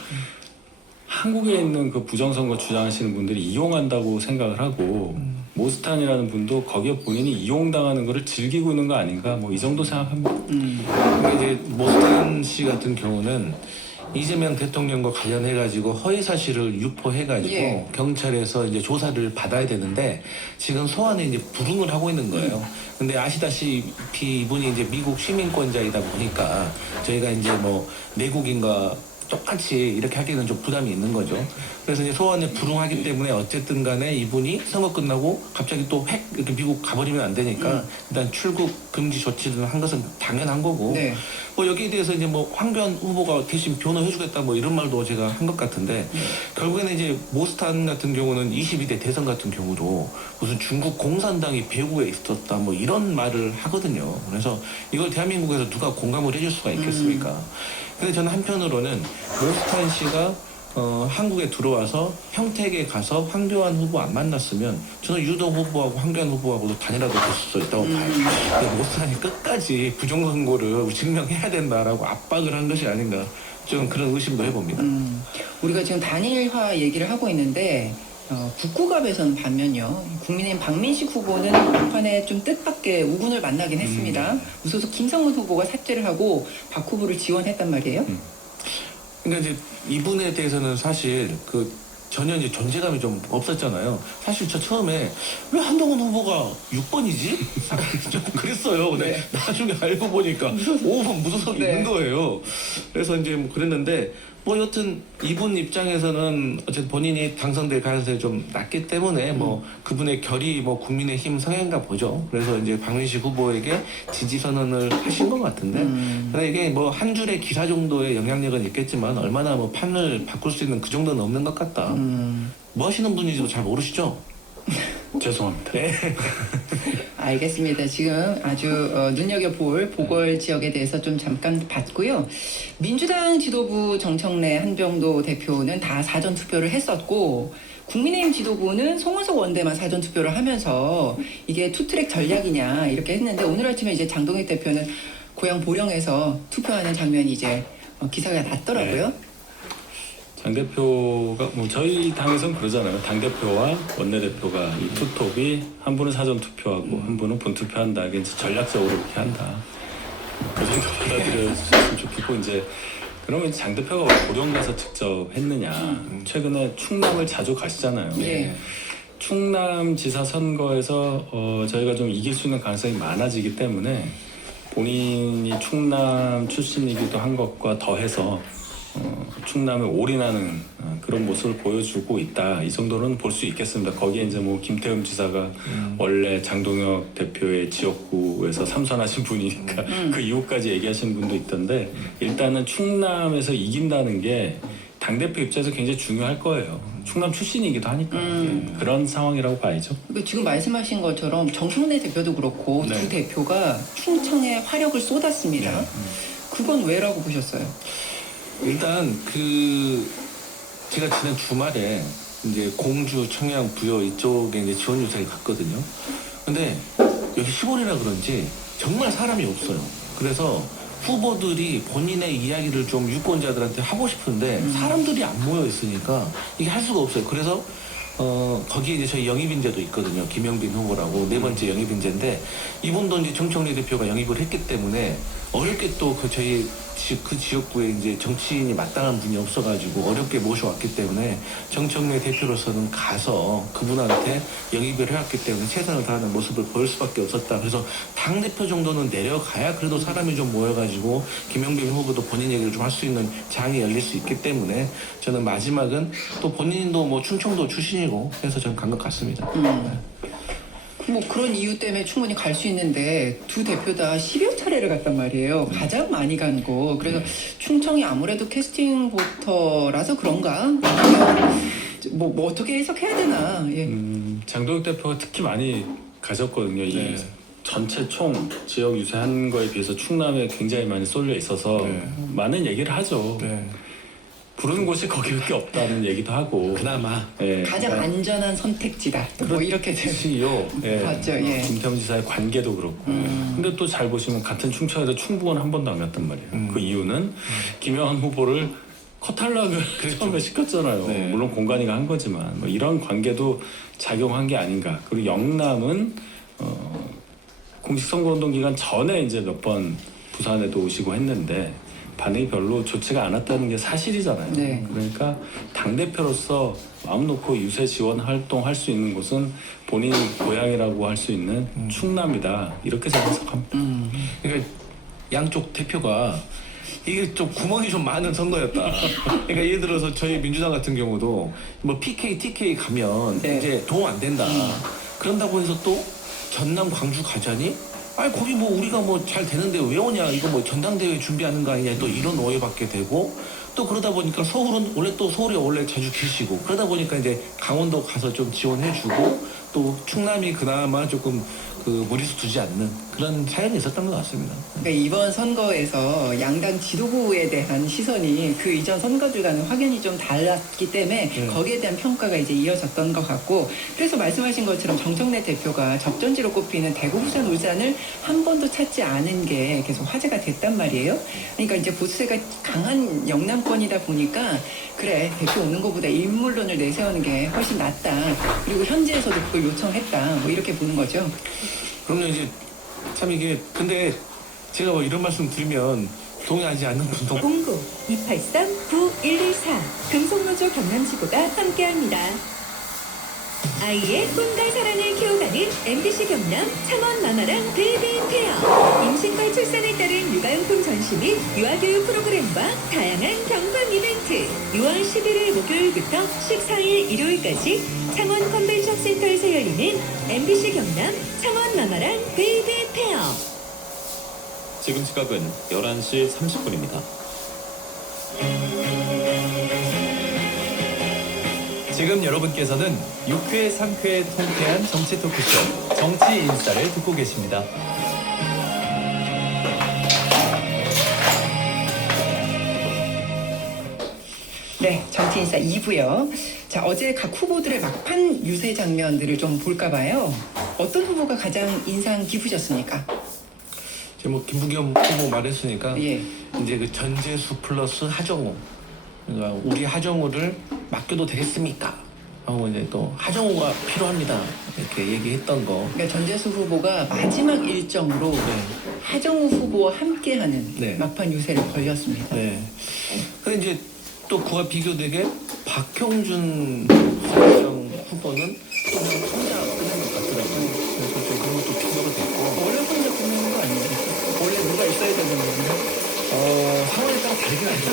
한국에 있는 그 부정선거 주장하시는 분들이 이용한다고 생각을 하고 모스탄이라는 분도 거기에 본인이 이용당하는 거를 즐기고 있는 거 아닌가 뭐 이 정도 생각합니다. 근데 이제 모스탄 씨 같은 경우는 이재명 대통령과 관련해가지고 허위 사실을 유포해가지고 경찰에서 이제 조사를 받아야 되는데 지금 소환에 이제 불응을 하고 있는 거예요. 근데 아시다시피 이분이 이제 미국 시민권자이다 보니까 저희가 이제 뭐 내국인과 똑같이 이렇게 하기는 좀 부담이 있는 거죠. 그래서 이제 소환에 불응하기 때문에 어쨌든 간에 이분이 선거 끝나고 갑자기 또 이렇게 미국 가버리면 안 되니까 일단 출국 금지 조치를 한 것은 당연한 거고 뭐 여기에 대해서 이제 뭐 황교안 후보가 대신 변호해주겠다 뭐 이런 말도 제가 한 것 같은데 결국에는 이제 모스탄 같은 경우는 22대 대선 같은 경우도 무슨 중국 공산당이 배후에 있었다 뭐 이런 말을 하거든요. 그래서 이걸 대한민국에서 누가 공감을 해줄 수가 있겠습니까? 근데 저는 한편으로는 모스탄 씨가 한국에 들어와서 평택에 가서 황교안 후보 안 만났으면 저는 유동 후보하고 황교안 후보하고도 단일화도 될 수 있다고 봐요. 근데 모스탄이 끝까지 부정선거를 증명해야 된다라고 압박을 한 것이 아닌가 좀 그런 의심도 해봅니다. 우리가 지금 단일화 얘기를 하고 있는데 북구갑에서는 반면요. 국민의힘 박민식 후보는 막판에 좀 뜻밖의 우군을 만나긴 했습니다. 무소속 김성문 후보가 삭제를 하고 박 후보를 지원했단 말이에요. 그러니까 이제 이분에 대해서는 사실 그 전혀 이제 존재감이 좀 없었잖아요. 사실 저 처음에 왜 한동훈 후보가 6번이지? 좀 그랬어요. 근데 나중에 알고 보니까 5번 무소속이 있는 거예요. 그래서 이제 뭐 그랬는데 뭐 여튼 이분 입장에서는 어쨌든 본인이 당선될 가능성이 좀 낮기 때문에 뭐 그분의 결이 뭐 국민의힘 성향인가 보죠. 그래서 이제 박민식 후보에게 지지 선언을 하신 것 같은데 근데 이게 뭐 한 줄의 기사 정도의 영향력은 있겠지만 얼마나 뭐 판을 바꿀 수 있는 그 정도는 없는 것 같다. 뭐 하시는 분인지도 잘 모르시죠? 죄송합니다. 알겠습니다. 지금 아주 눈여겨볼 보궐 지역에 대해서 좀 잠깐 봤고요. 민주당 지도부 정청래 한병도 대표는 다 사전투표를 했었고 국민의힘 지도부는 송원석 원대만 사전투표를 하면서 이게 투트랙 전략이냐 이렇게 했는데 오늘 아침에 이제 장동익 대표는 고향 보령에서 투표하는 장면이 이제 기사가 났더라고요. 장 대표가 뭐 저희 당에서는 그러잖아요. 당 대표와 원내 대표가 이 투톱이 한 분은 사전 투표하고 한 분은 본 투표한다. 이게 이제 전략적으로 그렇게 한다. 그 정도 받아들여주셨으면 좋겠고 이제 그러면 장 대표가 왜 고령 가서 직접 했느냐? 최근에 충남을 자주 가시잖아요. 예. 충남지사 선거에서 저희가 좀 이길 수 있는 가능성이 많아지기 때문에 본인이 충남 출신이기도 한 것과 더해서 충남에 올인하는 그런 모습을 보여주고 있다. 이 정도는 볼 수 있겠습니다. 거기에 이제 뭐 김태흠 지사가 원래 장동혁 대표의 지역구에서 삼선하신 분이니까 그 이후까지 얘기하시는 분도 있던데 일단은 충남에서 이긴다는 게 당대표 입장에서 굉장히 중요할 거예요. 충남 출신이기도 하니까 그런 상황이라고 봐야죠. 지금 말씀하신 것처럼 정청래 대표도 그렇고 두 대표가 충청에 화력을 쏟았습니다. 그건 왜라고 보셨어요? 일단 제가 지난 주말에 이제 공주, 청양, 부여 이쪽에 이제 지원 유세를 갔거든요. 근데 여기 시골이라 그런지 정말 사람이 없어요. 그래서 후보들이 본인의 이야기를 좀 유권자들한테 하고 싶은데 사람들이 안 모여 있으니까 이게 할 수가 없어요. 그래서 거기에 이제 저희 영입인재도 있거든요. 김영빈 후보라고 네 번째 영입인재인데 이분도 이제 정청래 대표가 영입을 했기 때문에 어렵게 또 저희 그 지역구에 이제 정치인이 마땅한 분이 없어가지고 어렵게 모셔왔기 때문에 정청래 대표로서는 가서 그분한테 영입을 해왔기 때문에 최선을 다하는 모습을 보일 수밖에 없었다. 그래서 당대표 정도는 내려가야 그래도 사람이 좀 모여가지고 김영빈 후보도 본인 얘기를 좀 할 수 있는 장이 열릴 수 있기 때문에 저는 마지막은 또 본인도 뭐 충청도 출신이고 해서 저는 간 것 같습니다. 뭐 그런 이유 때문에 충분히 갈 수 있는데 두 대표 다 10여 차례를 갔단 말이에요. 가장 많이 간 거. 그래서 충청이 아무래도 캐스팅 보터라서 그런가? 뭐 어떻게 해석해야 되나? 예. 장동혁 대표가 특히 많이 가셨거든요. 이 전체 총 지역 유세한 거에 비해서 충남에 굉장히 많이 쏠려 있어서 많은 얘기를 하죠. 부르는 곳이 거기밖에 없다는 얘기도 하고 그나마 가장 안전한 선택지다. 뭐 이렇게 그렇지요. 맞죠. 예. 김태흠 지사의 관계도 그렇고. 근데 또 잘 보시면 같은 충청에서 충북은 한 번도 안 갔단 말이에요. 그 이유는 김영환 후보를 커탈락을 처음에 시켰잖아요. 물론 공간이가 한 거지만 뭐 이런 관계도 작용한 게 아닌가. 그리고 영남은 공식 선거운동 기간 전에 이제 몇 번 부산에도 오시고 했는데 반응이 별로 좋지가 않았다는 게 사실이잖아요. 그러니까 당대표로서 마음 놓고 유세 지원 활동할 수 있는 곳은 본인 고향이라고 할 수 있는 충남이다. 이렇게 제가 해석합니다. 그러니까 양쪽 대표가 이게 좀 구멍이 좀 많은 선거였다. 그러니까 예를 들어서 저희 민주당 같은 경우도 뭐 PK, TK 가면 이제 도움 안 된다. 그런다고 해서 또 전남, 광주 가자니? 아니 거기 뭐 우리가 뭐 잘 되는데 왜 오냐, 이거 뭐 전당대회 준비하는 거 아니냐, 또 이런 오해받게 되고, 또 그러다 보니까 서울은 서울에 원래 자주 계시고 그러다 보니까 이제 강원도 가서 좀 지원해주고 또 충남이 그나마 조금 무리수 두지 않는 그런 사연이 있었던 것 같습니다. 그러니까 이번 선거에서 양당 지도부에 대한 시선이 그 이전 선거들과는 확연히 좀 달랐기 때문에 거기에 대한 평가가 이제 이어졌던 것 같고, 그래서 말씀하신 것처럼 정청래 대표가 접전지로 꼽히는 대구, 부산, 울산을 한 번도 찾지 않은 게 계속 화제가 됐단 말이에요. 그러니까 이제 보수세가 강한 영남권이다 보니까 그래, 대표 오는 것보다 인물론을 내세우는 게 훨씬 낫다. 그리고 현지에서도 그걸 요청했다. 뭐 이렇게 보는 거죠. 그럼요. 이제 참 이게 근데 제가 뭐 이런 말씀 드리면 동의하지 않는 분도 02-283-9114 금속노조 경남지부가 함께합니다. 아이의 꿈과 사랑을 키워가는 MBC 경남 창원 마마랑 베이비 페어, 임신과 출산에 따른 육아용품 전시 및 유아교육 프로그램과 다양한 경품 이벤트 6월 11일 목요일부터 14일 일요일까지 창원 컨벤션 센터에서 열리는 MBC 경남 창원 마마랑 베이비 페어. 지금 시각은 11시 30분입니다. 지금 여러분께서는 6회, 3회 통쾌한 정치 토크쇼 정치 인싸를 듣고 계십니다. 네, 정치 인싸 2부요. 자, 어제 각 후보들의 막판 유세 장면들을 좀 볼까 봐요. 어떤 후보가 가장 인상 깊으셨습니까? 지금 뭐 김부겸 후보 말했으니까 이제 그 전재수 플러스 하정우, 그러니까 우리 하정우를 맡겨도 되겠습니까? 하고 이제 또 하정우가 필요합니다 이렇게 얘기했던 거. 그러니까 전재수 후보가 마지막 일정으로 하정우 후보와 함께하는 네. 막판 유세를 벌였습니다. 네. 근데 이제 또 그와 비교되게 박형준 사회정 후보는 또 그냥 혼자 끝낸 것 같더라고요. 그래서 좀 그런 것도 비교가 됐고. 원래 혼자 끝내는 거 아니에요? 원래 누가 있어야 되는 건가요? 상황에 따라 다르긴 하죠.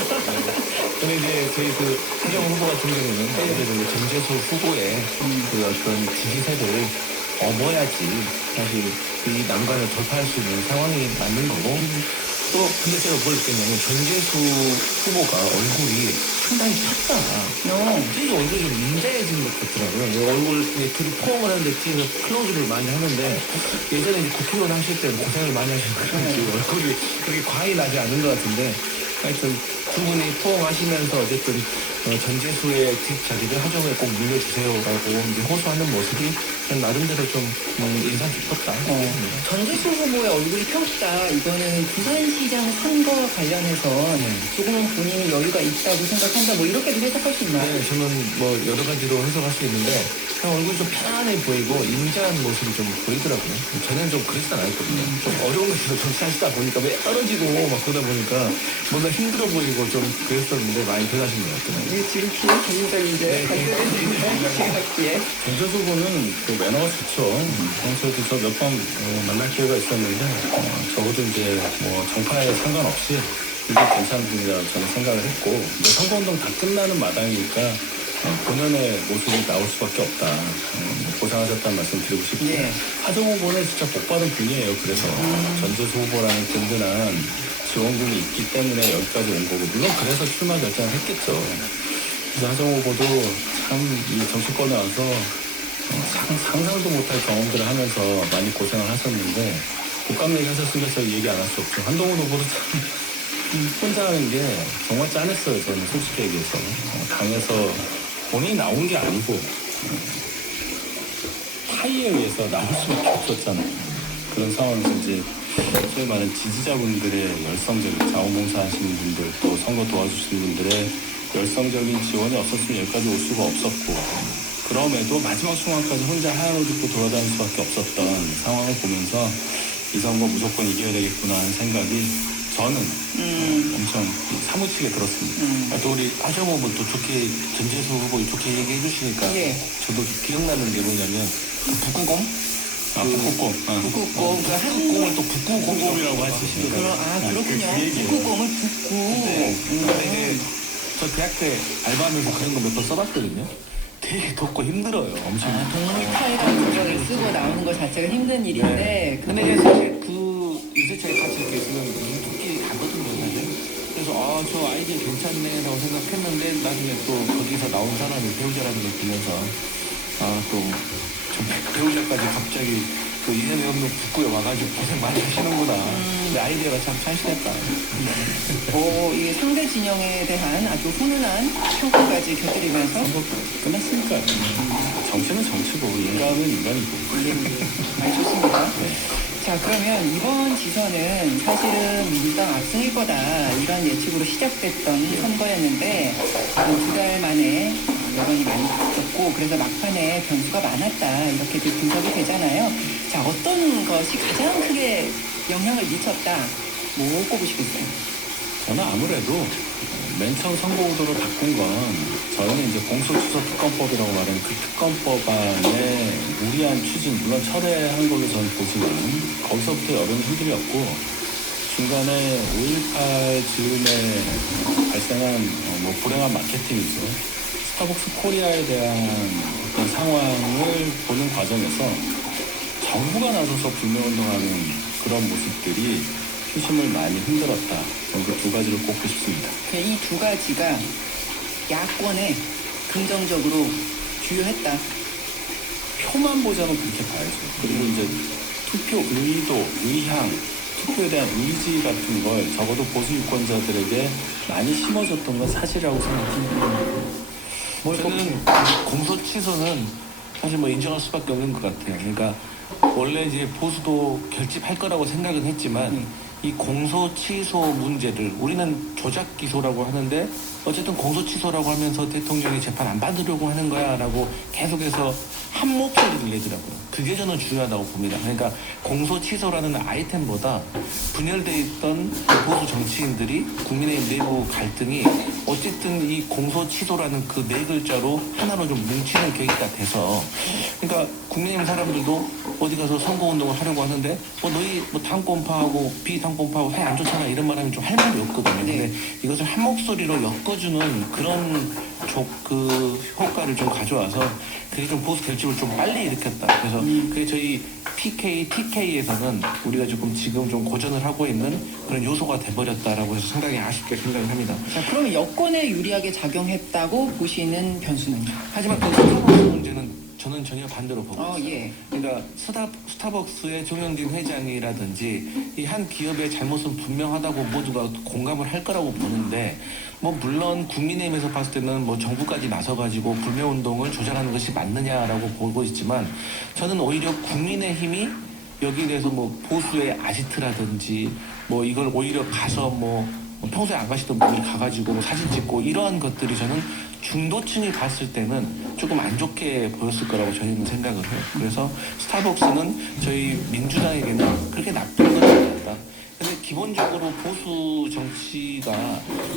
근데 이제 저희 그 하정 후보 같은 경우는 아무래도 이제 전재수 후보의 그 어떤 지지세를 업어야지 사실 이 난관을 돌파할 수 있는 상황이 맞는 거고 또 근데 제가 뭘 느꼈냐면 전재수 후보가 얼굴이 상당히 폈다. 되게 얼굴이 좀 인자해진 것 같더라고요. 얼굴 이제 둘이 포옹을 하는데 뒤에서 클로즈를 많이 하는데 예전에 이제 국회의원 하실 때 고생을 많이 하셨거든요. 얼굴이 그렇게 과히 나지 않은 것 같은데 하여튼 두 분이 포옹하시면서 어쨌든 전재수의 뒷자리를 하정우에 꼭 물려주세요라고 이제 호소하는 모습이 나름대로 좀 인상 깊었다. 전재수 후보의 얼굴이 폈다. 이거는 부산시장 선거 관련해서 조금은 본인이 여유가 있다고 생각한다. 뭐 이렇게도 해석할 수 있나요? 네, 저는 뭐 여러 가지로 해석할 수 있는데 그냥 얼굴이 좀 편안해 보이고 인자한 모습이 좀 보이더라고요. 저는 좀 그렇진 않았거든요. 좀 어려운 것에서 좀 사시다 보니까 왜 떨어지고 막 그러다 보니까 뭔가 힘들어 보이고 좀 그랬었는데 많이 변하신 것 같더라고요. 이게 지금 뒤에 굉장히 이제 전재수 후보는 그 매너가 좋죠. 평소에도 저 몇 번 만날 기회가 있었는데 적어도 이제 뭐 정파에 상관없이 이게 괜찮은 분이라 저는 생각을 했고 선거운동 다 끝나는 마당이니까 본연의 모습이 나올 수밖에 없다. 고생하셨다는 말씀 드리고 싶고요. 하정 후보는 진짜 복받은 분이에요. 그래서 전재수 후보라는 든든한 지원군이 있기 때문에 여기까지 온 거고 물론 그래서 출마 결정을 했겠죠. 그래서 하정 후보도 참 이 정치권에 와서 상상도 못할 경험들을 하면서 많이 고생을 하셨는데 국감 얘기하셨으니까 제가 얘기 안 할 수 없죠. 한동훈 후보도 참 혼자 하는 게 정말 짠했어요. 저는 솔직히 얘기해서 당에서 본인이 나온 게 아니고 타이에 의해서 나올 수밖에 없었잖아요. 그런 상황에서 이제 소위 말하는 지지자분들의 열성적인 자원봉사하시는 분들 또 선거 도와주시는 분들의 열성적인 지원이 없었으면 여기까지 올 수가 없었고 그럼에도 마지막 순간까지 혼자 하얀 옷 입고 돌아다닐 수밖에 없었던 상황을 보면서 이 선거 무조건 이겨야 되겠구나 하는 생각이 저는 엄청 사무치게 들었습니다. 또 우리 하정 후보 또 좋게 전재수 후보 좋게 얘기해 주시니까 저도 기억나는 게 뭐냐면 그 북구공? 북구공. 북구공. 북구공을 또 북구공공이라고 하시니까. 그렇군요. 그 얘기예요. 북구공을 북구. 네. 근데 저 대학 때 알바하면서 그런 거 몇 번 써봤거든요. 되게 덥고 힘들어요. 엄청. 동물 타이라는 거를 쓰고 나오는 것 자체가 힘든 일인데. 근데 이제 사실 그 유세차에 같이 이렇게 있으면 눈토끼 가거든요, 사실. 그래서 저 아이디어 괜찮네라고 생각했는데 나중에 또 거기서 나온 사람이 배우자라는 걸 보면서 좀 배우자까지 갑자기 그 이념이 없는 북구에 와가지고 고생 많이 하시는구나. 근데 아이디어가 참 참신했다. 이 상대 진영에 대한 아주 훈훈한 평가까지 곁들이면서 끝났으니까. 정치는 정치고 인간은 인간이고. 많이 좋습니다. 자, 그러면 이번 지선은 사실은 민주당 압승일 거다 이런 예측으로 시작됐던 선거였는데 2달 만에 여론이 많이 바뀌었고 그래서 막판에 변수가 많았다 이렇게 분석이 되잖아요. 자, 어떤 것이 가장 크게 영향을 미쳤다? 뭐 꼽으시겠어요? 저는 아무래도 맨 처음 선거구도를 바꾼 건 저희는 이제 공소추서특검법이라고 말하는 그 특검법안의 무리한 추진 물론 철회한 걸로 저는 보지만 거기서부터 여론이 흔들렸고 중간에 5.18 즈음에 발생한 뭐 불행한 마케팅이죠. 스타벅스 코리아에 대한 어떤 상황을 보는 과정에서 정부가 나서서 불매운동하는 그런 모습들이 표심을 많이 흔들었다. 저는 그 두 가지를 꼽고 싶습니다. 이 두 가지가 야권에 긍정적으로 주요했다. 표만 보자면 그렇게 봐야죠. 그리고 이제 투표 의도, 의향, 투표에 대한 의지 같은 걸 적어도 보수 유권자들에게 많이 심어줬던 건 사실이라고 생각합니다. 저는 공소 취소는 사실 뭐 인정할 수밖에 없는 것 같아요. 그러니까 원래 이제 보수도 결집할 거라고 생각은 했지만 이 공소 취소 문제를 우리는 조작 기소라고 하는데 어쨌든 공소 취소라고 하면서 대통령이 재판 안 받으려고 하는 거야라고 계속해서 한 목소리를 내더라고요. 그게 저는 중요하다고 봅니다. 그러니까 공소 취소라는 아이템보다 분열돼 있던 보수 정치인들이 국민의힘 내부 갈등이 어쨌든 이 공소 취소라는 그 네 글자로 하나로 좀 뭉치는 계기가 돼서 그러니까 국민의힘 사람들도 어디 가서 선거운동을 하려고 하는데 너희 당권파하고 비당권파하고 사이 안 좋잖아 이런 말 하면 좀 할 말이 없거든요. 근데 이것을 한 목소리로 엮어주는 그런 그 효과를 좀 가져와서 그게 좀 보수 결집을 좀 빨리 일으켰다. 그래서 그게 저희 PK, TK에서는 우리가 지금 좀 고전을 하고 있는 그런 요소가 돼버렸다라고 해서 상당히 아쉽게 생각을 합니다. 자, 그럼 여권에 유리하게 작용했다고 보시는 변수는요? 하지만 그 스타벅스 문제는 저는 전혀 반대로 보고 있어요. 예. 그러니까 스타벅스의 조명진 회장이라든지 이 한 기업의 잘못은 분명하다고 모두가 공감을 할 거라고 보는데 물론 국민의힘에서 봤을 때는 정부까지 나서가지고 불매운동을 조장하는 것이 맞느냐라고 보고 있지만 저는 오히려 국민의힘이 여기에 대해서 보수의 아지트라든지 이걸 오히려 가서 평소에 안 가시던 분들이 가가지고 사진 찍고 이러한 것들이 저는 중도층이 봤을 때는 조금 안 좋게 보였을 거라고 저희는 생각을 해요. 그래서 스타벅스는 저희 민주당에게는 그렇게 나쁜 건 아니다. 근데 기본적으로 보수 정치가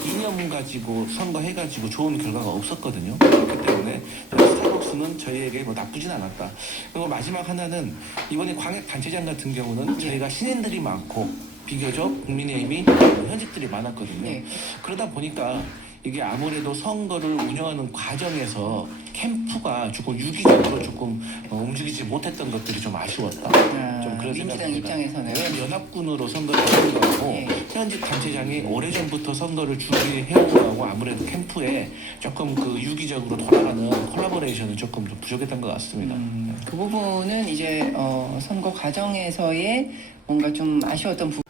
이념 가지고 선거해가지고 좋은 결과가 없었거든요. 그렇기 때문에 스타벅스는 저희에게 나쁘진 않았다. 그리고 마지막 하나는 이번에 광역단체장 같은 경우는 저희가 신인들이 많고 비교적 국민의힘이 현직들이 많았거든요. 그러다 보니까 이게 아무래도 선거를 운영하는 과정에서 캠프가 조금 유기적으로 움직이지 못했던 것들이 좀 아쉬웠다. 좀 그런 민주당 입장에서는 왜냐하면 연합군으로 선거를 하는 거고 현직 단체장이 오래전부터 선거를 준비해온 거하고 아무래도 캠프에 조금 그 유기적으로 돌아가는 콜라보레이션은 조금 좀 부족했던 것 같습니다. 그 부분은 이제 선거 과정에서의 뭔가 좀 아쉬웠던 부분.